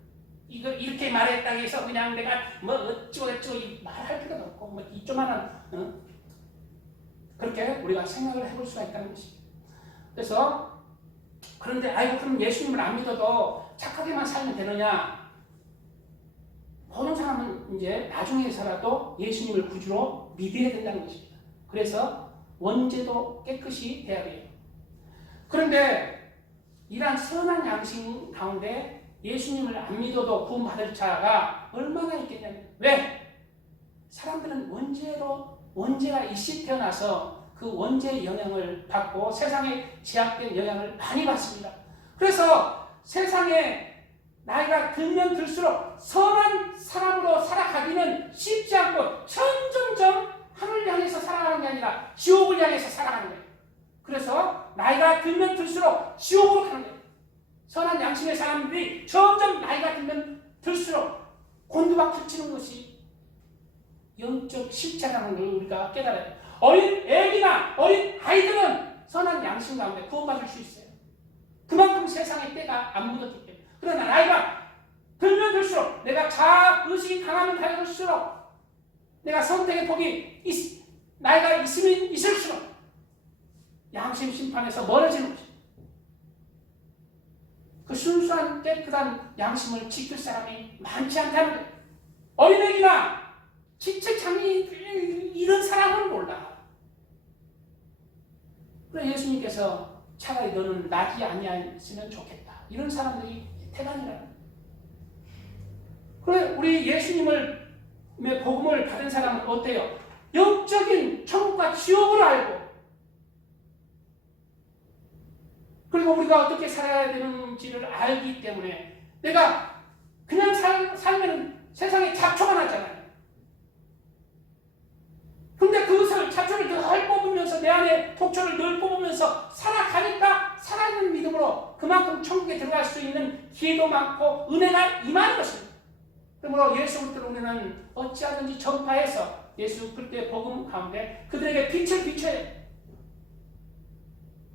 이거 이렇게 말했다고 해서 그냥 내가 뭐 어쩌고 말할 필요도 없고 뭐 이조만한 그렇게 우리가 생각을 해볼 수가 있다는 것입니다. 그래서 그런데 아이고 그럼 예수님을 안 믿어도 착하게만 살면 되느냐? 모든 사람은 이제 나중에서라도 예수님을 구주로 믿어야 된다는 것입니다. 그래서 원죄도 깨끗이 돼야 돼요. 그런데 이러한 선한 양심 가운데 예수님을 안 믿어도 구원받을 자가 얼마나 있겠냐면 왜? 사람들은 원죄가 일시 태어나서 그 원죄의 영향을 받고 세상에 제약된 영향을 많이 받습니다. 그래서 세상에 나이가 들면 들수록 선한 사람으로 살아가기는 쉽지 않고 점점점 하늘 향해서 살아가는 게 아니라 지옥을 향해서 살아가는 거예요. 그래서 나이가 들면 들수록 지옥으로 가는 거예요. 선한 양심의 사람들이 점점 나이가 들면 들수록 곤두박질 치는 것이 영적 실체라는 걸 우리가 깨달아야 돼요. 어린 애기나 어린 아이들은 선한 양심 가운데 구원받을 수 있어요. 그만큼 세상의 때가 안 묻었기 때문에. 그러나 나이가 들면 들수록 내가 자의식이 강하면 갈수록 내가 선택의 폭이 나이가 있으면 있을수록 양심 심판에서 멀어지는 것입니다. 그 순수한 깨끗한 양심을 지킬 사람이 많지 않다는 거예요. 어린애기나 지체장애인 이런 사람은 몰라. 그래 예수님께서 차라리 너는 낙이 아니었으면 좋겠다. 이런 사람들이 태반이라는 거예요. 그래 우리 예수님의 복음을 받은 사람은 어때요? 영적인 천국과 지옥을 알고 그리고 우리가 어떻게 살아야 되는지를 알기 때문에 내가 그냥 살면 세상에 잡초가 나잖아요. 근데 그것을 잡초를 늘 뽑으면서 내 안에 독초를 늘 뽑으면서 살아가니까 살아있는 믿음으로 그만큼 천국에 들어갈 수 있는 기회도 많고 은혜가 임하는 것입니다. 그러므로 예수부터 우리는 어찌하든지 전파해서 예수 그리스도의 복음 가운데 그들에게 빛을 비춰야 해요.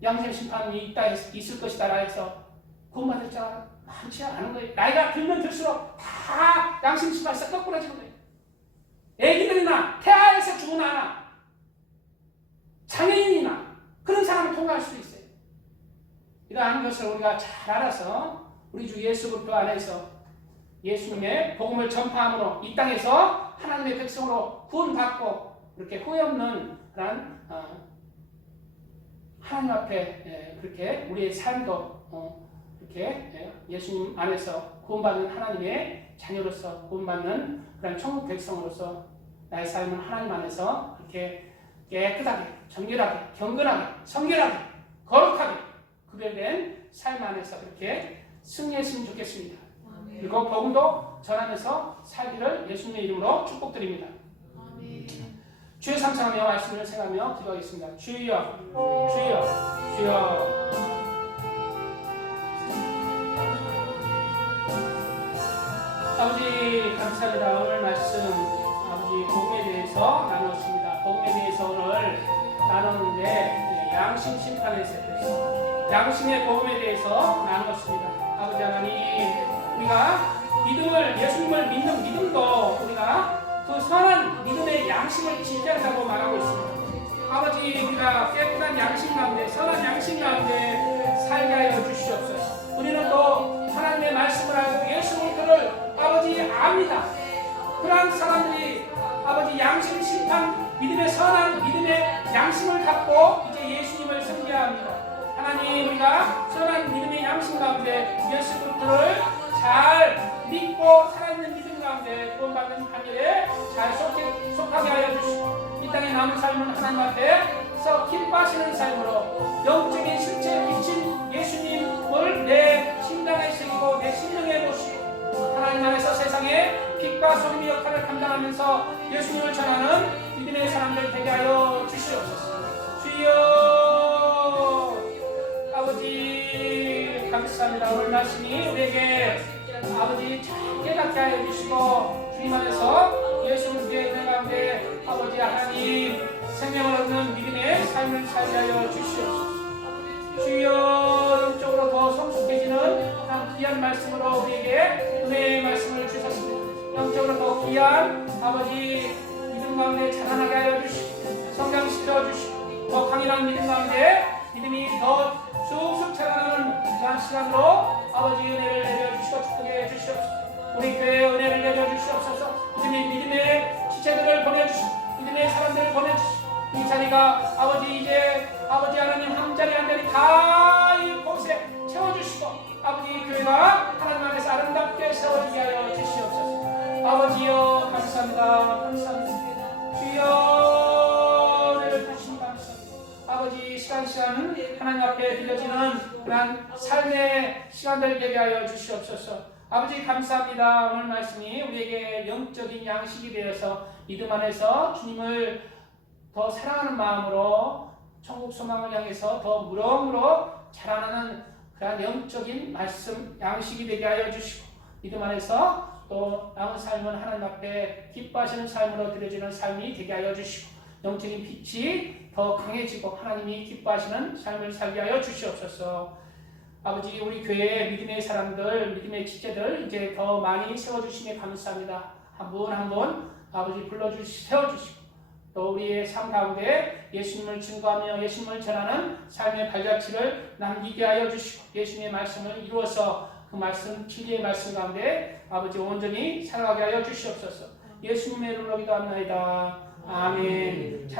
양심 심판이 있을 것이다 해서 구원받을 자가 많지 않은 거예요. 나이가 들면 들수록 다 양심 심판에서 거꾸러지는 거예요. 애기들이나 태아에서 죽은 아나 장애인이나 그런 사람을 통과할 수 있어요. 이러한 것을 우리가 잘 알아서 우리 주 예수 그리스도 안에서 예수님의 복음을 전파함으로 이 땅에서 하나님의 백성으로 구원받고 이렇게 후회 없는 그런 하나님 앞에 그렇게 우리의 삶도 이렇게 예수님 안에서 구원받는 하나님의 자녀로서 구원받는 그런 천국 백성으로서 나의 삶은 하나님 안에서 이렇게 깨끗하게, 정결하게, 경건하게, 성결하게, 거룩하게 구별된 삶 안에서 그렇게 승리했으면 좋겠습니다. 아멘. 그리고 복음도 전하면서 살기를 예수님의 이름으로 축복드립니다. 아멘. 주의 삼창하며 말씀을 생각하며 기도하겠습니다. 주여, 주여, 주여. 아버지 감사합니다. 오늘 말씀 아버지 복음에 대해서 나누었습니다. 복음에 대해서 오늘 나누는데 양심 심판에 대해서 양심의 복음에 대해서 나누었습니다. 아버지 하나님 우리가 믿음을 예수님을 믿는 믿음도 우리가 그 선한 믿음의 양심을 지켜야한다고 말하고 있습니다. 아버지 우리가 깨끗한 양심 가운데 선한 양심 가운데 살게 하여 주시옵소서. 우리는 또 하나님의 말씀을 알고 예수 그리스도를 아버지 압니다. 그러한 사람들이 아버지 양심 심판 믿음의 선한 믿음의 양심을 갖고 이제 예수님을 섬기하는 살려야 합니다. 하나님, 우리가 선한 믿음의 양심 가운데 예수 그리스도를 잘 믿고 살아있는 믿음 가운데 구원받는 판결에 잘 속하게 하여 주시고 이 땅에 남은 삶은 하나님 앞에서 기뻐하시는 삶으로 영적인 실체에 비친 예수님을 내 심장에 새기고 내 심령에 모시고 하나님 안에서 세상에 빛과 소금의 역할을 감당하면서 예수님을 전하는 믿음의 사람들 되게 하여 주시옵소서. 주여 아버지 감사합니다. 오늘 말씀이 우리에게 아버지 잘 깨닫게 하여 주시고 주님 안에서 예수 그리스도의 은혜 가운데 아버지 하나님 생명을 얻는 믿음의 삶을 살게 하여 주시옵소서. 주여 영적으로 더 성숙해지는 참 귀한 말씀으로 우리에게 은혜의 말씀을 주셨습니다. 영적으로 더 귀한 아버지 믿음 가운데 자라나게 하여 주시고 성장시켜 주시고 더 강인한 믿음 가운데 믿음이 더 쑥쑥 자라나는 그런 시간으로 아버지 은혜를 내려주시고 축복해 주시옵소서. 우리 교회에 은혜를 내려주시옵소서. 믿음의 지체들을 보내주시고 믿음의 사람들을 보내주시고 이 자리가 아버지 이제 아버지 하나님 한 자리 한 자리 다 이곳에 채워주시고 아버지 교회가 하나님 안에서 아름답게 세워지게 하여 주시옵소서. 아버지여 감사합니다. 감사합니다. 주여 은혜를 주시니 감사합니다. 아버지 시간 하나님 앞에 들려지는 그런 삶의 시간들 되게 하여 주시옵소서. 아버지 감사합니다. 오늘 말씀이 우리에게 영적인 양식이 되어서 믿음 안에서 주님을 더 사랑하는 마음으로 천국 소망을 향해서 더 무럭무럭 자라나는 그런 영적인 말씀 양식이 되게 하여 주시고 믿음 안에서 또 남은 삶은 하나님 앞에 기뻐하시는 삶으로 드려지는 삶이 되게 하여 주시고 영적인 빛이 더 강해지고 하나님이 기뻐하시는 삶을 살게 하여 주시옵소서. 아버지 우리 교회의 믿음의 사람들 믿음의 지체들 이제 더 많이 세워주시니 감사합니다. 한 분 한 분 아버지 세워주시고 또 우리의 삶 가운데 예수님을 증거하며 예수님을 전하는 삶의 발자취를 남기게 하여 주시고 예수님의 말씀을 이루어서 그 말씀 진리의 말씀 가운데 아버지 온전히 살아가게 하여 주시옵소서. 예수님의 이름으로 기도합나이다. 아멘.